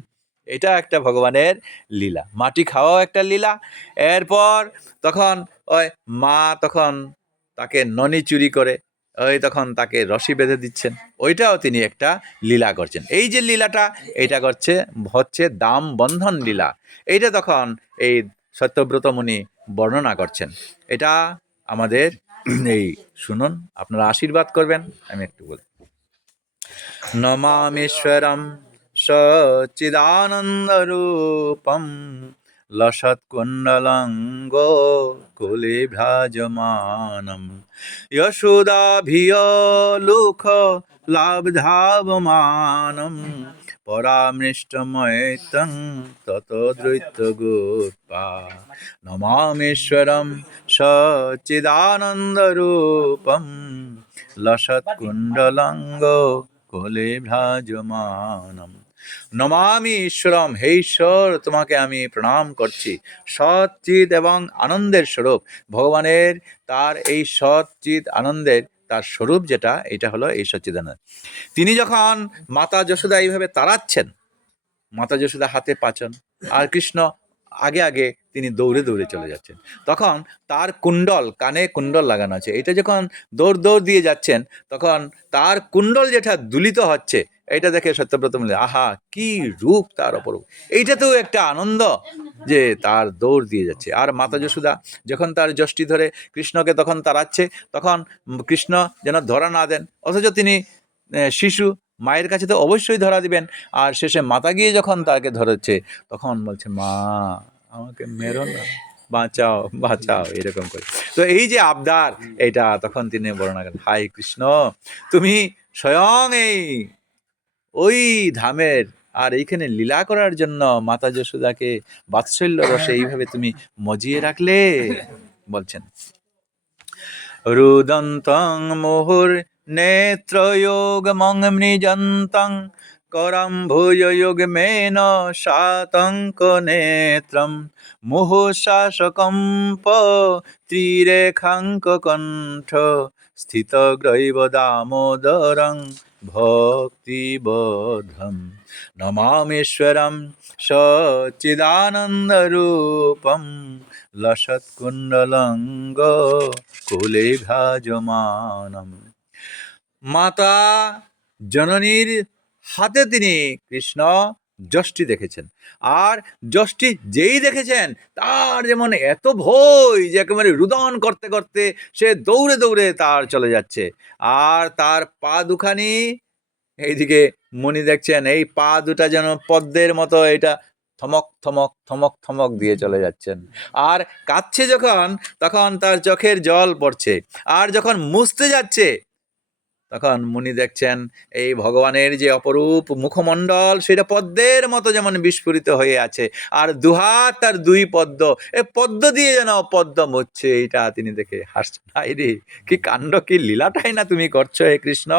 এটা একটা ভগবানের লীলা, মাটি খাওয়াও একটা লীলা। এরপর তখন ওই মা তখন তাকে ননি চুরি করে ওই তখন তাকে রশি বেঁধে দিচ্ছেন, ওইটাও তিনি একটা লীলা করছেন। এই যে লীলাটা, এটা হচ্ছে দাম বন্ধন লীলা। এইটা তখন এই সত্যব্রত মুনি বর্ণনা করছেন। এটা আমাদের এই শুনুন, আপনারা আশীর্বাদ করবেন। আমি একটু বলি, নমামীশ্বরম সচ্চিদানন্দরূপম লসৎকুণ্ডলঙ্গো কুলে ভ্রাজমানম যশোদাভিয়লুখ লাব্ধাবমানম পরামৃষ্টময়িতং ততো দৈত্যগোপা। নমামীশ্বরম সচ্চিদানন্দরূপম লসৎকুণ্ডলঙ্গো কোলে ভ্রাজমানম। নমামি ঈশ্বরম, হে ঈশ্বর তোমাকে আমি প্রণাম করছি। সচ্চিৎ এবং আনন্দের স্বরূপ ভগবানের, তার এই সচ্চিৎ আনন্দের তার স্বরূপ যেটা, এটা হলো এই সচ্চিদানন্দ। তিনি যখন মাতা যশোদা এইভাবে তাড়াচ্ছেন, মাতা যশোদা হাতে পাচন, আর কৃষ্ণ আগে আগে তিনি দৌড়ে দৌড়ে চলে যাচ্ছেন। তখন তার কুণ্ডল, কানে কুণ্ডল লাগানো আছে, এটা যখন দৌড় দৌড় দিয়ে যাচ্ছেন, তখন তার কুণ্ডল যেটা দুলিত হচ্ছে, এটা দেখে সত্যব্রত বললেন, আহা কি রূপ তার অপরূপ। এইটাতেও একটা আনন্দ যে তার দৌড় দিয়ে যাচ্ছে। আর মাতা যশোদা যখন তার যষ্টি ধরে কৃষ্ণকে তখন তাড়াচ্ছে, তখন কৃষ্ণ যেন ধরা না দেন, অথচ তিনি শিশু, মায়ের কাছে তো অবশ্যই ধরা দিবেন। আর শেষে মাতা গিয়ে যখন তাকে ধরেছে, তখন বলছে, মা আমাকে মেরো না, বাঁচাও বাঁচাও, এরকম করে। তো এই যে আবদার, এটা তখন তিনি বর্ণনা করেন, হাই কৃষ্ণ, তুমি স্বয়ং এই ওই ধামের, আর এইখানে লীলা করার জন্য মাতা যশোদাকে বাৎসল্য রসে এইভাবে তুমি মজিয়ে রাখলে। বলছেন, রুদন্তং মুহুর নেত্রয়োগমং মৃজন্তং করম্ভুজয়োগমেন শাতঙ্ক নেত্রম মুহুঃশ্বাসকম্প ত্রিরেখাঙ্ক কণ্ঠ স্থিতগ্রৈব দামোদরং ভক্তিবোধম। নমামীশ্বরম সচ্চিদানন্দরূপম লসৎকুণ্ডলঙ্গ কুলে ভ্রাজমানম। মাতা জননীর হাতে তিনি কৃষ্ণ যষ্টি দেখেছেন, আর যষ্টি যেই দেখেছেন তার যেমন এত ভয় যে একেবারে রুদন করতে করতে সে দৌড়ে দৌড়ে তার চলে যাচ্ছে। আর তার পা দুখানি, এইদিকে মুনি দেখছেন এই পা দুটা যেন পদ্মের মতো, এটা থমক থমক থমক থমক দিয়ে চলে যাচ্ছেন। আর কাঁদছে যখন, তখন তার চোখের জল পড়ছে। আর যখন মুছতে যাচ্ছে, তখন মুনি দেখছেন এই ভগবানের যে অপরূপ মুখমণ্ডল, সেটা পদ্মের মতো যেমন বিস্ফুরিত হয়ে আছে। আর দুহাত আর দুই পদ্ম, এ পদ্ম দিয়ে যেন পদ্ম মুছছে, এইটা তিনি দেখে হাসছেন, হাই রে কি কাণ্ড, কি লীলাটাই না তুমি করছো হে কৃষ্ণ।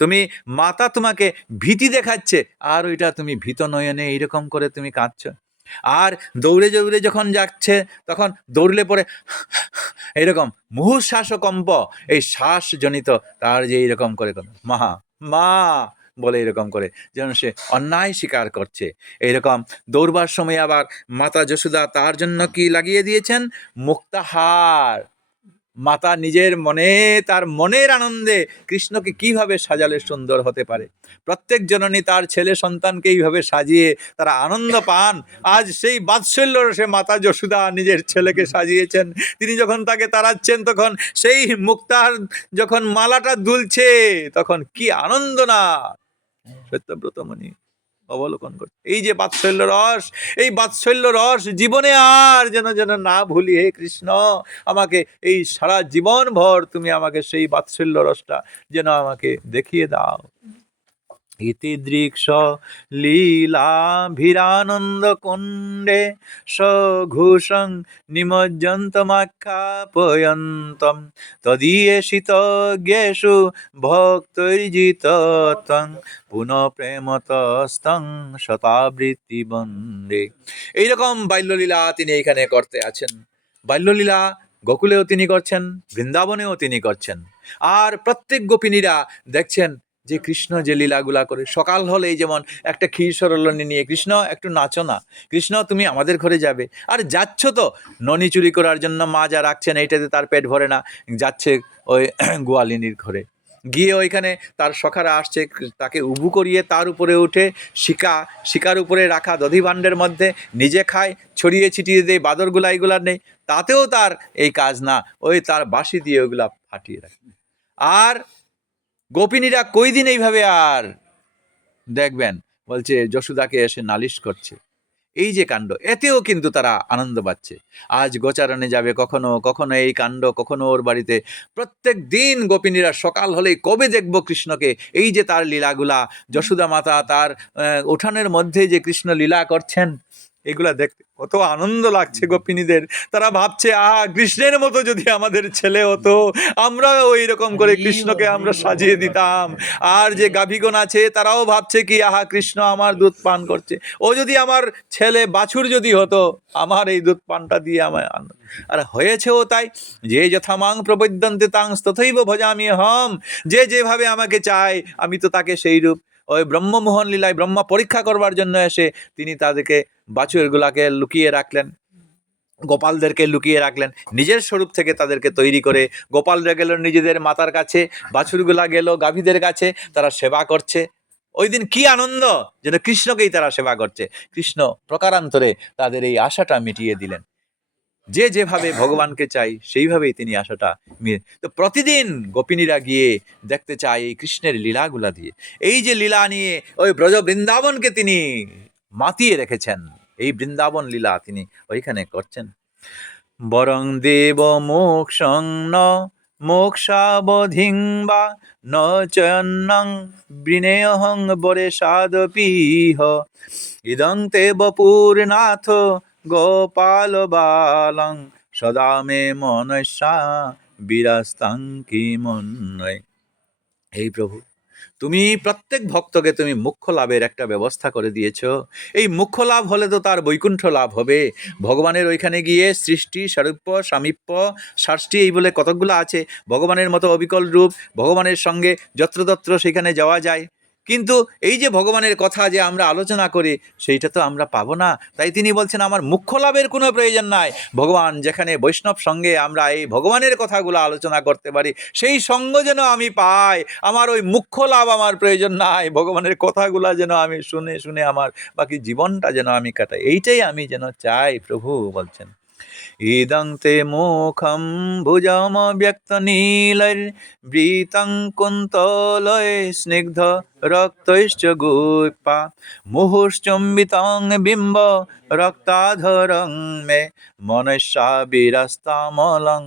তুমি মাতা তোমাকে ভীতি দেখাচ্ছে, আর ওইটা তুমি ভীত নয়নে এইরকম করে তুমি কাঁদছো। আর দৌড়ে দৌড়ে যখন যাচ্ছে, তখন দৌড়লে পরে এইরকম মুহুঃশ্বাসকম্প, এই শ্বাসজনিত তার যে এইরকম করে মা মা বলে এরকম করে যেন সে অন্যায় স্বীকার করছে। এইরকম দৌড়বার সময় আবার মাতা যশোদা তার জন্য কি লাগিয়ে দিয়েছেন, মুক্তাহার। মাতা নিজের মনে, তার মনের আনন্দে কৃষ্ণকে কিভাবে সাজালে সুন্দর হতে পারে। প্রত্যেক জননী তার ছেলে সন্তানকে এইভাবে সাজিয়ে তারা আনন্দ পান। আজ সেই বাৎসল্য রসে মাতা যশোদা নিজের ছেলেকে সাজিয়েছেন। তিনি যখন তাকে তাড়াচ্ছেন, তখন সেই মুক্তার যখন মালাটা দুলছে, তখন কি আনন্দ না সত্যব্রতমণি অবলোকন করতে। এই যে বাৎসল্য রস, এই বাৎসল্য রস জীবনে আর যেন যেন না ভুলি। হে কৃষ্ণ, আমাকে এই সারা জীবন ভর তুমি আমাকে সেই বাৎসল্য রসটা যেন আমাকে দেখিয়ে দাও। ইতি দৃক্ষ লীলাভিরানন্দ কুণ্ডে সঘোষং নিমজ্জন্তমাখ্যাপয়ন্তম তদীয়েষিতজ্ঞেষু ভক্তৈর্জিতত্বং পুনঃ প্রেমতস্তং শতাবৃত্তি বন্দে। এইরকম বাল্যলীলা তিনি এখানে করতে আছেন। বাল্যলীলা গোকুলেও তিনি করছেন, বৃন্দাবনেও তিনি করছেন। আর প্রত্যেক গোপিনীরা দেখছেন যে কৃষ্ণ যে লীলাগুলা করে। সকাল হলেই যেমন একটা ক্ষীর সরলনি নিয়ে, কৃষ্ণ একটু নাচো না, কৃষ্ণ তুমি আমাদের ঘরে যাবে। আর যাচ্ছ তো ননি চুরি করার জন্য, মা যা রাখছেন এইটাতে তার পেট ভরে না, যাচ্ছে ওই গোয়ালিনীর ঘরে। গিয়ে ওইখানে তার সখারা আসছে, তাকে উবু করিয়ে তার উপরে উঠে শিকার উপরে রাখা দধি ভাণ্ডের মধ্যে নিজে খায়, ছড়িয়ে ছিটিয়ে দেয় বাদরগুলা, এইগুলা নেই, তাতেও তার এই কাজ না, ওই তার বাঁশি দিয়ে ওইগুলা ফাটিয়ে রাখে। আর গোপিনীরা কই দিন এইভাবে আর দেখবেন, বলছে যশোদাকে এসে নালিশ করছে। এই যে কাণ্ড, এতেও কিন্তু তারা আনন্দ পাচ্ছে। আজ গোচারণে যাবে কখনো কখনো এই কাণ্ড, কখনো ওর বাড়িতে। প্রত্যেক দিন গোপিনীরা সকাল হলেই কবে দেখব কৃষ্ণকে, এই যে তার লীলাগুলা, যশোদা মাতা তার উঠানের মধ্যে যে কৃষ্ণ লীলা করছেন, এগুলা দেখতে কত আনন্দ লাগছে গোপিনীদের। তারা ভাবছে, আহা, কৃষ্ণের মতো যদি আমাদের ছেলে হতো, আমরাও ওই রকম করে কৃষ্ণকে আমরা সাজিয়ে দিতাম। আর যে গাভীগণ আছে তারাও ভাবছে কি, আহা, কৃষ্ণ আমার দুধ পান করছে, ও যদি আমার ছেলে বাছুর যদি হতো, আমার এই দুধ পানটা দিয়ে আমায় আনন্দ। আর হয়েছেও তাই। যে যথামাং প্রবদ্যন্তে তাং তথৈব ভজামি হম। যে যেভাবে আমাকে চায়, আমি তো তাকে সেই রূপ। ওই ব্রহ্মমোহন লীলায় ব্রহ্মা পরীক্ষা করবার জন্য এসে তিনি তাদেরকে বাছুরগুলাকে লুকিয়ে রাখলেন, গোপালদেরকে লুকিয়ে রাখলেন, নিজের স্বরূপ থেকে তাদেরকে তৈরি করে। গোপালরা গেল নিজেদের মাতার কাছে, বাছুরগুলা গেল গাভীদের কাছে, তারা সেবা করছে। ওই দিন কি আনন্দ, যেন কৃষ্ণকেই তারা সেবা করছে। কৃষ্ণ প্রকারান্তরে তাদের এই আশাটা মিটিয়ে দিলেন। যে যেভাবে ভগবানকে চাই সেইভাবেই তিনি আশাটা তো প্রতিদিন গোপিনীরা গিয়ে দেখতে চায় এই কৃষ্ণের লীলাগুলা দিয়ে। এই যে লীলা নিয়ে ওই ব্রজ বৃন্দাবনকে তিনি মাতিয়ে রেখেছেন, এই বৃন্দাবন লীলা তিনি ওইখানে করছেন। বরং দেব মোক্ষং ন মোক্ষাবধিং বা ন চয়ন্নং বৃণেয়হং বরে সাদপীহ ইদং তে বপুরনাথ গোপাল বালং সদা মে মনসা বিরাস্তাং কিমন্বয়। এই প্রভু, তুমি প্রত্যেক ভক্তকে তুমি মুখ্য লাভের একটা ব্যবস্থা করে দিয়েছ। এই মুখ্য লাভ হলে তো তার বৈকুণ্ঠ লাভ হবে। ভগবানের ওইখানে গিয়ে সৃষ্টি, স্বরূপ, সামীপ্য, ষষ্ঠী, এই বলে কতকগুলো আছে। ভগবানের মতো অবিকল রূপ, ভগবানের সঙ্গে যত্রতত্র সেখানে যাওয়া যায়। কিন্তু এই যে ভগবানের কথা যে আমরা আলোচনা করি, সেইটা তো আমরা পাবো না। তাই তিনি বলছেন, আমার মুখ্য লাভের কোনো প্রয়োজন নাই। ভগবান যেখানে বৈষ্ণব সঙ্গে আমরা এই ভগবানের কথাগুলো আলোচনা করতে পারি, সেই সঙ্গ যেন আমি পাই। আমার ওই মুখ্য লাভ আমার প্রয়োজন নাই, ভগবানের কথাগুলা যেন আমি শুনে শুনে আমার বাকি জীবনটা যেন আমি কাটাই, এইটাই আমি যেন চাই। প্রভু বলছেন, ইদং তে মুখম ভুজম ব্যক্ত নীলৈর্বৃতং কুন্তলয় স্নিগ্ধ রক্তৈশ্চ গোপা মুহুশ্চম্বিতং বিম্ব রক্তাধরং মে মনসা বিরাস্তামলং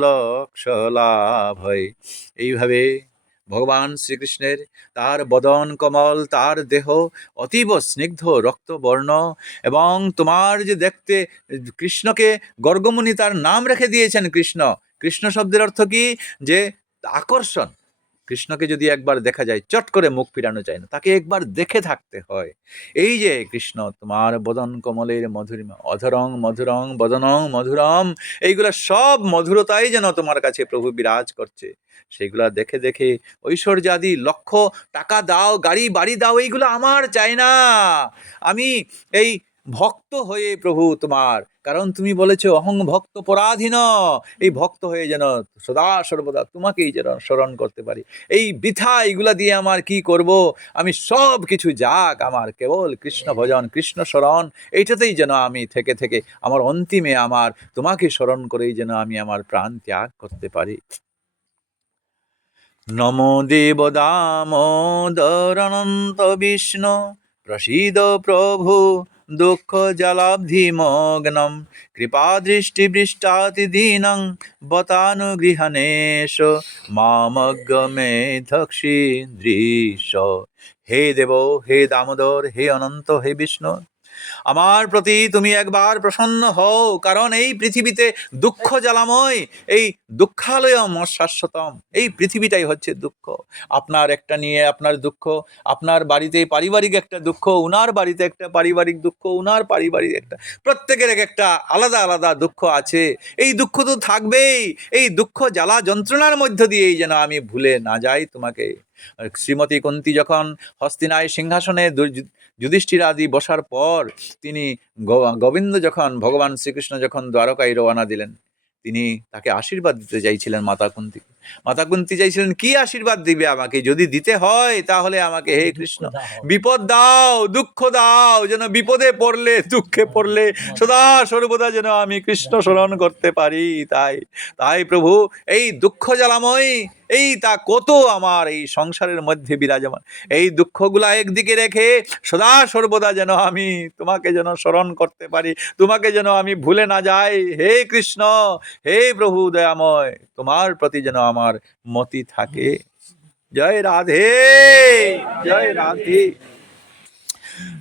লক্ষলাভয়। এইভাবে ভগবান শ্রীকৃষ্ণের তার বদন কমল, তার দেহ অতীব স্নিগ্ধ রক্তবর্ণ, এবং তোমার যে দেখতে, কৃষ্ণকে গর্গমুনি তার নাম রেখে দিয়েছেন কৃষ্ণ। কৃষ্ণ শব্দের অর্থ কি? যে আকর্ষণ। কৃষ্ণকে যদি একবার দেখা যায়, চট করে মুখ ফিরানো যায় না, তাকে একবার দেখে থাকতে হয়। এই যে কৃষ্ণ, তোমার বদন কমলের মধুরিমা, অধরং মধুরং বদনং মধুরম, এইগুলা সব মধুরতাই যেন তোমার কাছে প্রভু বিরাজ করছে। সেগুলা দেখে দেখে ঐশ্বর্যাদি, লক্ষ টাকা দাও, গাড়ি বাড়ি দাও, এইগুলো আমার চাই না। আমি এই ভক্ত হয়ে প্রভু তোমার কারণ তুমি বলেছো অহং ভক্ত পরাধীন, এই ভক্ত হয়ে যেন সদা সর্বদা তোমাকেই যেন স্মরণ করতে পারি। এই বৃথা এইগুলা দিয়ে আমার কি করব, আমি সব কিছু যাক, আমার কেবল কৃষ্ণ ভজন কৃষ্ণ স্মরণ, এইটাতেই যেন আমি থেকে থেকে আমার অন্তিমে আমার তোমাকে স্মরণ করেই যেন আমি আমার প্রাণ ত্যাগ করতে পারি। নমো দেব দামোদর অনন্ত বিষ্ণু, প্রসীদ প্রভু দুঃখ জলাব্ধি মগ্নম, কৃপা দৃষ্টি বৃষ্টাতি দীনং বতানুগৃহণেশ, মামজ্ঞ মে ধক্ষি দৃশ। হে দেব, হে দামোদর, হে অনন্ত, হে বিষ্ণু, আমার প্রতি তুমি একবার প্রসন্ন হও, কারণ এই পৃথিবীতে দুঃখ জ্বালাময়, এই দুঃখালয়ম শাশ্বতম, এই পৃথিবীটাই হচ্ছে দুঃখ। আপনার একটা নিয়ে আপনার দুঃখ, আপনার বাড়িতে পারিবারিক একটা দুঃখ, উনার বাড়িতে একটা পারিবারিক দুঃখ, উনার পারিবারিক একটা, প্রত্যেকের একটা আলাদা আলাদা দুঃখ আছে। এই দুঃখ তো থাকবেই, এই দুঃখ জ্বালা যন্ত্রণার মধ্য দিয়েই যেন আমি ভুলে না যাই তোমাকে। শ্রীমতী কুন্তী যখন হস্তিনায় সিংহাসনে যুধিষ্ঠির আদি বসার পর তিনি গোবিন্দ যখন ভগবান শ্রীকৃষ্ণ যখন দ্বারকায় রওনা দিলেন, তিনি তাকে আশীর্বাদ দিতে চাইছিলেন মাতা কুন্তী। মাতা কুন্তী চাইছিলেন কি আশীর্বাদ দিবে আমাকে, যদি দিতে হয় তাহলে আমাকে হে কৃষ্ণ বিপদ দাও, দুঃখ দাও, যেন বিপদে পড়লে দুঃখে পড়লে সদা সর্বদা যেন আমি কৃষ্ণ স্মরণ করতে পারি। তাই তাই প্রভু এই দুঃখ জ্বালাময় এই তা কত আমার এই সংসারের মধ্যে বিরাজমান, এই দুঃখগুলা একদিকে রেখে সদা সর্বদা যেন আমি তোমাকে যেন স্মরণ করতে পারি, তোমাকে যেন আমি ভুলে না যাই। হে কৃষ্ণ, হে প্রভু দয়াময়, তোমার প্রতি যেন আমার মতি থাকে। জয় রাধে, জয় রাধে।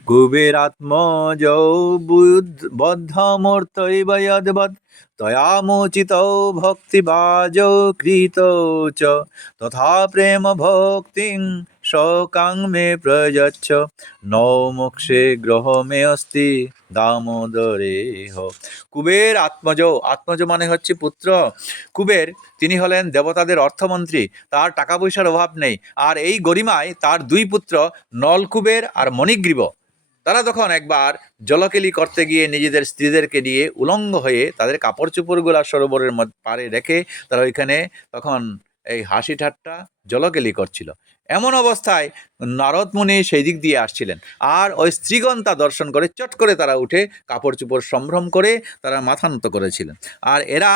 কুবেরাত্মজ বদ্ধমূর্তৈব যদ্বৎ তয়ামোচিতৌ ভক্তিবাজৌ কৃতৌ চ, তথা প্রেম ভক্তিং শোকাং মে প্রযচ্ছ, নৌ মোক্ষে গ্রহ মে অস্তি দামোদরে হ। কুবের আত্মজ, আত্মজ মানে হচ্ছে পুত্র। কুবের তিনি হলেন দেবতাদের অর্থমন্ত্রী, তার টাকা পয়সার অভাব নেই। আর এই গরিমায় তার দুই পুত্র নলকুবের আর মণিগ্রীব, তারা তখন একবার জলকেলি করতে গিয়ে নিজেদের স্ত্রীদেরকে নিয়ে উলঙ্গ হয়ে তাদের কাপড় চোপড়গুলা সরোবরের পাড়ে রেখে তারা ওইখানে তখন এই হাসি ঠাট্টা জলকেলি করছিল। এমন অবস্থায় নারদ মুনি সেই দিক দিয়ে আসছিলেন, আর ওই স্ত্রীগণ তা দর্শন করে চট করে তারা উঠে কাপড় চোপড় সম্ভ্রম করে তারা মাথা নত করেছিলেন। আর এরা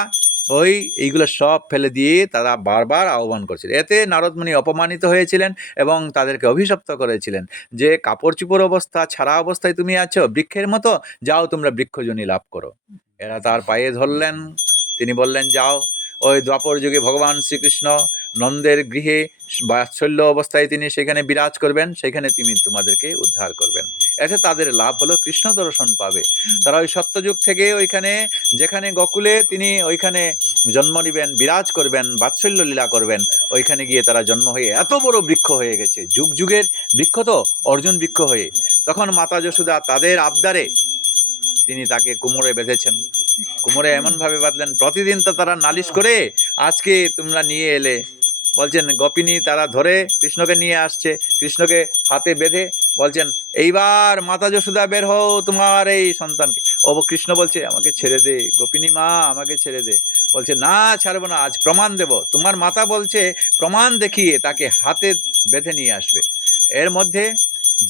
এইগুলো সব ফেলে দিয়ে তারা বারবার আহ্বান করছিলেন। এতে নারদ মুনি অপমানিত হয়েছিলেন এবং তাদেরকে অভিশপ্ত করেছিলেন যে কাপড় চোপড় অবস্থা ছাড়া অবস্থায় তুমি আছো, বৃক্ষের মতো, যাও তোমরা বৃক্ষজনী লাভ করো। এরা তার পায়ে ধরলেন, তিনি বললেন যাও, ওই দ্বাপর যুগে ভগবান শ্রীকৃষ্ণ নন্দের গৃহে বাৎসল্য অবস্থায় তিনি সেখানে বিরাজ করবেন, সেখানে তিনি তোমাদেরকে উদ্ধার করবেন। এতে তাদের লাভ হলো কৃষ্ণ দর্শন পাবে। তারা ওই সত্যযুগ থেকে ওইখানে যেখানে গোকুলে তিনি ওইখানে জন্ম নিবেন, বিরাজ করবেন, বাৎসল্য লীলা করবেন, ওইখানে গিয়ে তারা জন্ম হয়ে এত বড় বৃক্ষ হয়ে গেছে, যুগ যুগের বৃক্ষ তো, অর্জুন বৃক্ষ হয়ে। তখন মাতা যশোদা তাদের আবদারে তিনি তাকে কোমরে বেঁধেছেন। কোমরে এমনভাবে বাঁধলেন, প্রতিদিন তো তারা নালিশ করে আজকে তোমরা নিয়ে এলে, বলছেন গোপিনী তারা ধরে কৃষ্ণকে নিয়ে আসছে, কৃষ্ণকে হাতে বেঁধে বলছেন এইবার মাতা যশোদা বের হও তোমার এই সন্তানকে। ও কৃষ্ণ বলছে আমাকে ছেড়ে দে গোপিনী মা, আমাকে ছেড়ে দে। বলছে না ছাড়বো না, আজ প্রমাণ দেব। তোমার মাতা বলছে প্রমাণ দেখিয়ে তাকে হাতে বেঁধে নিয়ে আসবে। এর মধ্যে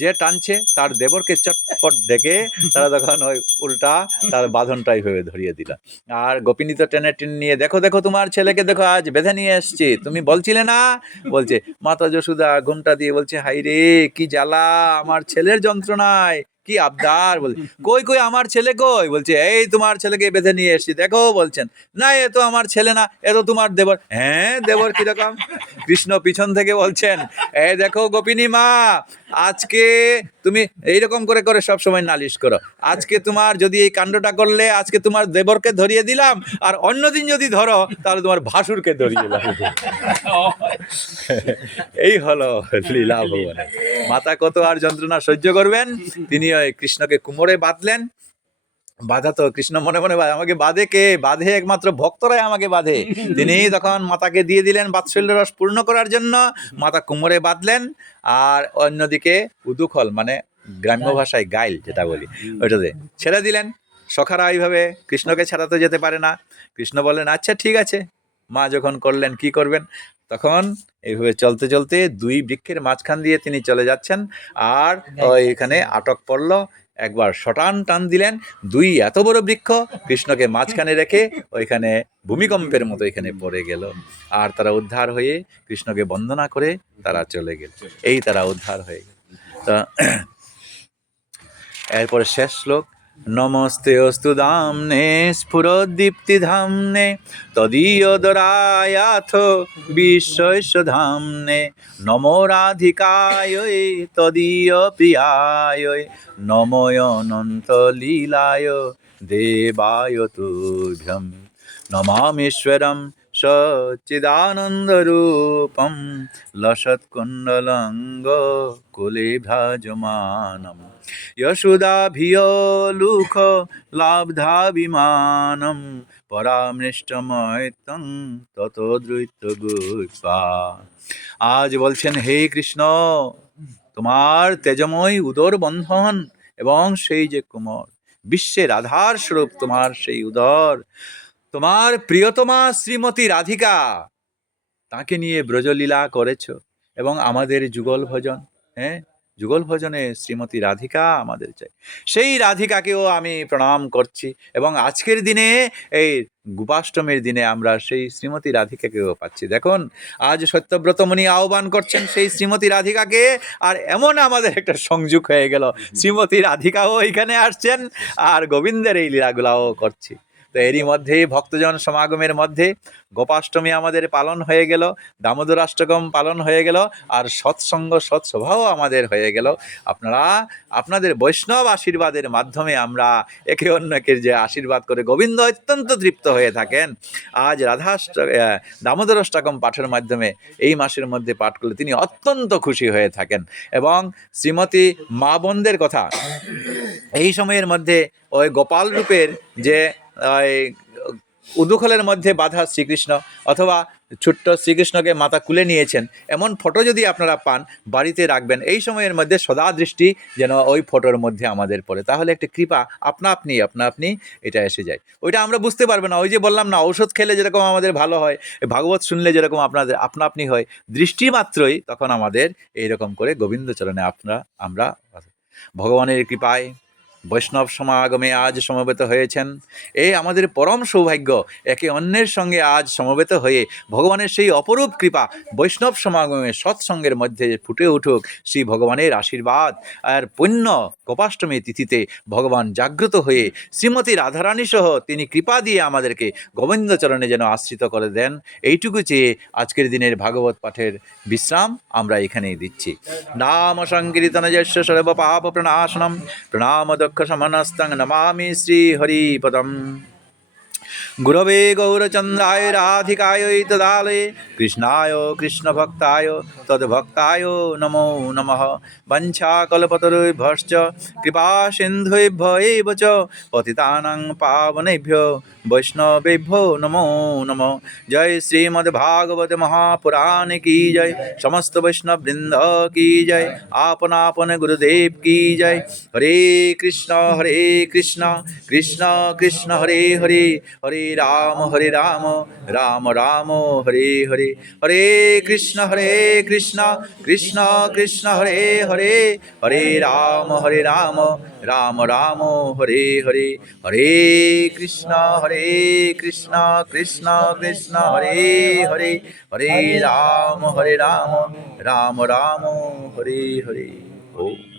যে টানছে তার দেবরকে চটপট ডেকে তারা তখন ওই উল্টা তার বাঁধনটাই হয়ে ধরিয়ে দিল। আর গোপিনী তো টেনে টেনে নিয়ে, দেখো দেখো তোমার ছেলেকে দেখো আজ বেঁধে নিয়ে এসছি, তুমি বলছিলে না। বলছে মাতা যশোদা ঘুমটা দিয়ে বলছে হাই রে কি জ্বালা, আমার ছেলের যন্ত্রণায় কি আবদার। বল কই কই আমার ছেলে কই? বলছে এই তোমার ছেলেকে বেঁধে নিয়ে এসছি দেখো। বলছেন না এ তো আমার ছেলে না, এ তো তোমার দেবর। হ্যাঁ দেবর কিরকম? কৃষ্ণ পিছন থেকে বলছেন এই দেখো গোপিনী মা, আজকে তুমি এইরকম করে করে সব সময় নালিশ করো, আজকে তোমার যদি এই কাণ্ডটা করলে আজকে তোমার দেবরকে ধরিয়ে দিলাম, আর অন্যদিন যদি ধরো তাহলে তোমার ভাসুরকে ধরিয়ে দিলাম। এই হলো লীলা ভুবনে। মাতা কত আর যন্ত্রণা সহ্য করবেন, তিনি ওই কৃষ্ণকে কোমরে বাঁধলেন। বাধা তো কৃষ্ণ মনে মনে আমাকে বাঁধে কে? বাঁধে একমাত্র ভক্তরাই আমাকে বাঁধে। তিনি তখন মাতাকে দিয়ে দিলেন বাৎসল্য রস পূর্ণ করার জন্য, মাতা কোমরে বাঁধলেন। আর অন্যদিকে উদুখল মানে গ্রাম্য ভাষায় গাইল যেটা বলি ওইটাতে ছেড়ে দিলেন। সখারা এইভাবে কৃষ্ণকে ছাড়া তো যেতে পারে না। কৃষ্ণ বললেন আচ্ছা ঠিক আছে, মা যখন করলেন কি করবেন। তখন এইভাবে চলতে চলতে দুই বৃক্ষের মাঝখান দিয়ে তিনি চলে যাচ্ছেন, আর ওইখানে আটক পড়ল। একবার শটান টান দিলেন, দুই এত বড় বৃক্ষ কৃষ্ণকে মাঝখানে রেখে ওইখানে ভূমিকম্পের মতো এখানে পড়ে গেল। আর তারা উদ্ধার হয়ে কৃষ্ণকে বন্দনা করে তারা চলে গেল। এই তারা উদ্ধার হয়ে গেল। তা এরপরে শেষ শ্লোক, নমস্তে অস্তু দামনে স্ফুরদীপ্তি ধামনে তদীয়দরায়াথ বিশ্বৈশ্য ধামনে নমো রাধিকায় তদীয় প্রিয়ায় নময় অনন্ত লীলায় দেবায় তুভ্যম নমামীশ্বরম সচ্চিদানন্দরূপম লসৎকুণ্ডলঙ্গ কুলে ভ্রাজমানম यशोदाभियोलुख लाब्धाभिमानं পরামৃষ্টময়তং ততো দ্রৈত গোপা। আজ বলছেন হে কৃষ্ণ, তোমার তেজময় উদর বন্ধন এবং সেই যে কোমর, বিশ্বের আধার স্বরূপ তোমার সেই উদর, তোমার প্রিয়তমা শ্রীমতী রাধিকা তাকে নিয়ে ব্রজলীলা করেছ এবং আমাদের যুগল ভজন, হ্যাঁ যুগল ভজনে শ্রীমতী রাধিকা আমাদের চাই। সেই রাধিকাকেও আমি প্রণাম করছি এবং আজকের দিনে এই গোপাষ্টমীর দিনে আমরা সেই শ্রীমতী রাধিকাকেও পাচ্ছি। দেখুন আজ সত্যব্রতমণি আহ্বান করছেন সেই শ্রীমতী রাধিকাকে, আর এমন আমাদের একটা সংযোগ হয়ে গেল, শ্রীমতী রাধিকাও এখানে আসছেন আর গোবিন্দের এই লীলাগুলাও করছি। তো এরই মধ্যে ভক্তজন সমাগমের মধ্যে গোপাষ্টমী আমাদের পালন হয়ে গেল, দামোদরাষ্টকম পালন হয়ে গেল, আর সৎসঙ্গ সৎস্বভাবও আমাদের হয়ে গেল। আপনারা আপনাদের বৈষ্ণব আশীর্বাদের মাধ্যমে আমরা একে অন্যকে যে আশীর্বাদ করে গোবিন্দ অত্যন্ত তৃপ্ত হয়ে থাকেন। আজ দামোদরাষ্টকম পাঠের মাধ্যমে এই মাসের মধ্যে পাঠ করলে তিনি অত্যন্ত খুশি হয়ে থাকেন। এবং শ্রীমতী মা বোনদের কথা, এই সময়ের মধ্যে ওই গোপাল রূপের যে উদুখলের মধ্যে বাঁধা শ্রীকৃষ্ণ অথবা ছোট্ট শ্রীকৃষ্ণকে মাতা কুলে নিয়েছেন এমন ফটো যদি আপনারা পান, বাড়িতে রাখবেন। এই সময়ের মধ্যে সদা দৃষ্টি যেন ওই ফটোর মধ্যে আমাদের পড়ে, তাহলে একটা কৃপা আপনা আপনি এটা এসে যায়। ওইটা আমরা বুঝতে পারবো না, ওই যে বললাম না, ঔষধ খেলে যেরকম আমাদের ভালো হয়, ভাগবত শুনলে যেরকম আপনাদের আপনি হয়, দৃষ্টি মাত্রই তখন আমাদের এইরকম করে গোবিন্দচরণে আমরা ভগবানের কৃপায় বৈষ্ণব সমাগমে আজ সমবেত হয়েছেন। এই আমাদের পরম সৌভাগ্য, একে অন্যের সঙ্গে আজ সমবেত হয়ে ভগবানের সেই অপরূপ কৃপা বৈষ্ণব সমাগমে সৎসঙ্গের মধ্যে ফুটে উঠুক শ্রী ভগবানের আশীর্বাদ। আর পুণ্য গোপাষ্টমী তিথিতে ভগবান জাগ্রত হয়ে শ্রীমতী রাধারানী সহ তিনি কৃপা দিয়ে আমাদেরকে গোবিন্দচরণে যেন আশ্রিত করে দেন, এইটুকু চেয়ে আজকের দিনের ভাগবত পাঠের বিশ্রাম আমরা এখানেই দিচ্ছি। নাম সংকীর্তন যস্য সর্ব পাপ প্রণাশনম প্রণাম দক্ষ সমনস্তং নমামি শ্রী হরিপদম। গুরবে গৌরচন্দ্রায় রাধিকায় তদালয়ে কৃষ্ণায় কৃষ্ণভক্তায় তদ্ভক্তায় নমো নমঃ। বঞ্ছাকল্পতরুভ্যশ্চ কৃপা সিন্ধুভ্য এব চ পতিতানাং পাবনেভ্যো বৈষ্ণবেভ্যো নমো নমঃ। জয় শ্রীমদ্ভাগবত মহাপুরাণ की जय, समस्त वैष्णव वृंद की जय, आपन आपन गुरुदेव की जय। हरे कृष्ण कृष्ण कृष्ण हरे हरे, हरे राम राम राम हरे हरे। हरे कृष्ण कृष्ण कृष्ण हरे हरे, हरे राम राम राम हरे हरे। हरे कृष्ण कृष्ण कृष्ण हरे हरे, हरे राम राम राम हरे हरे। ओम।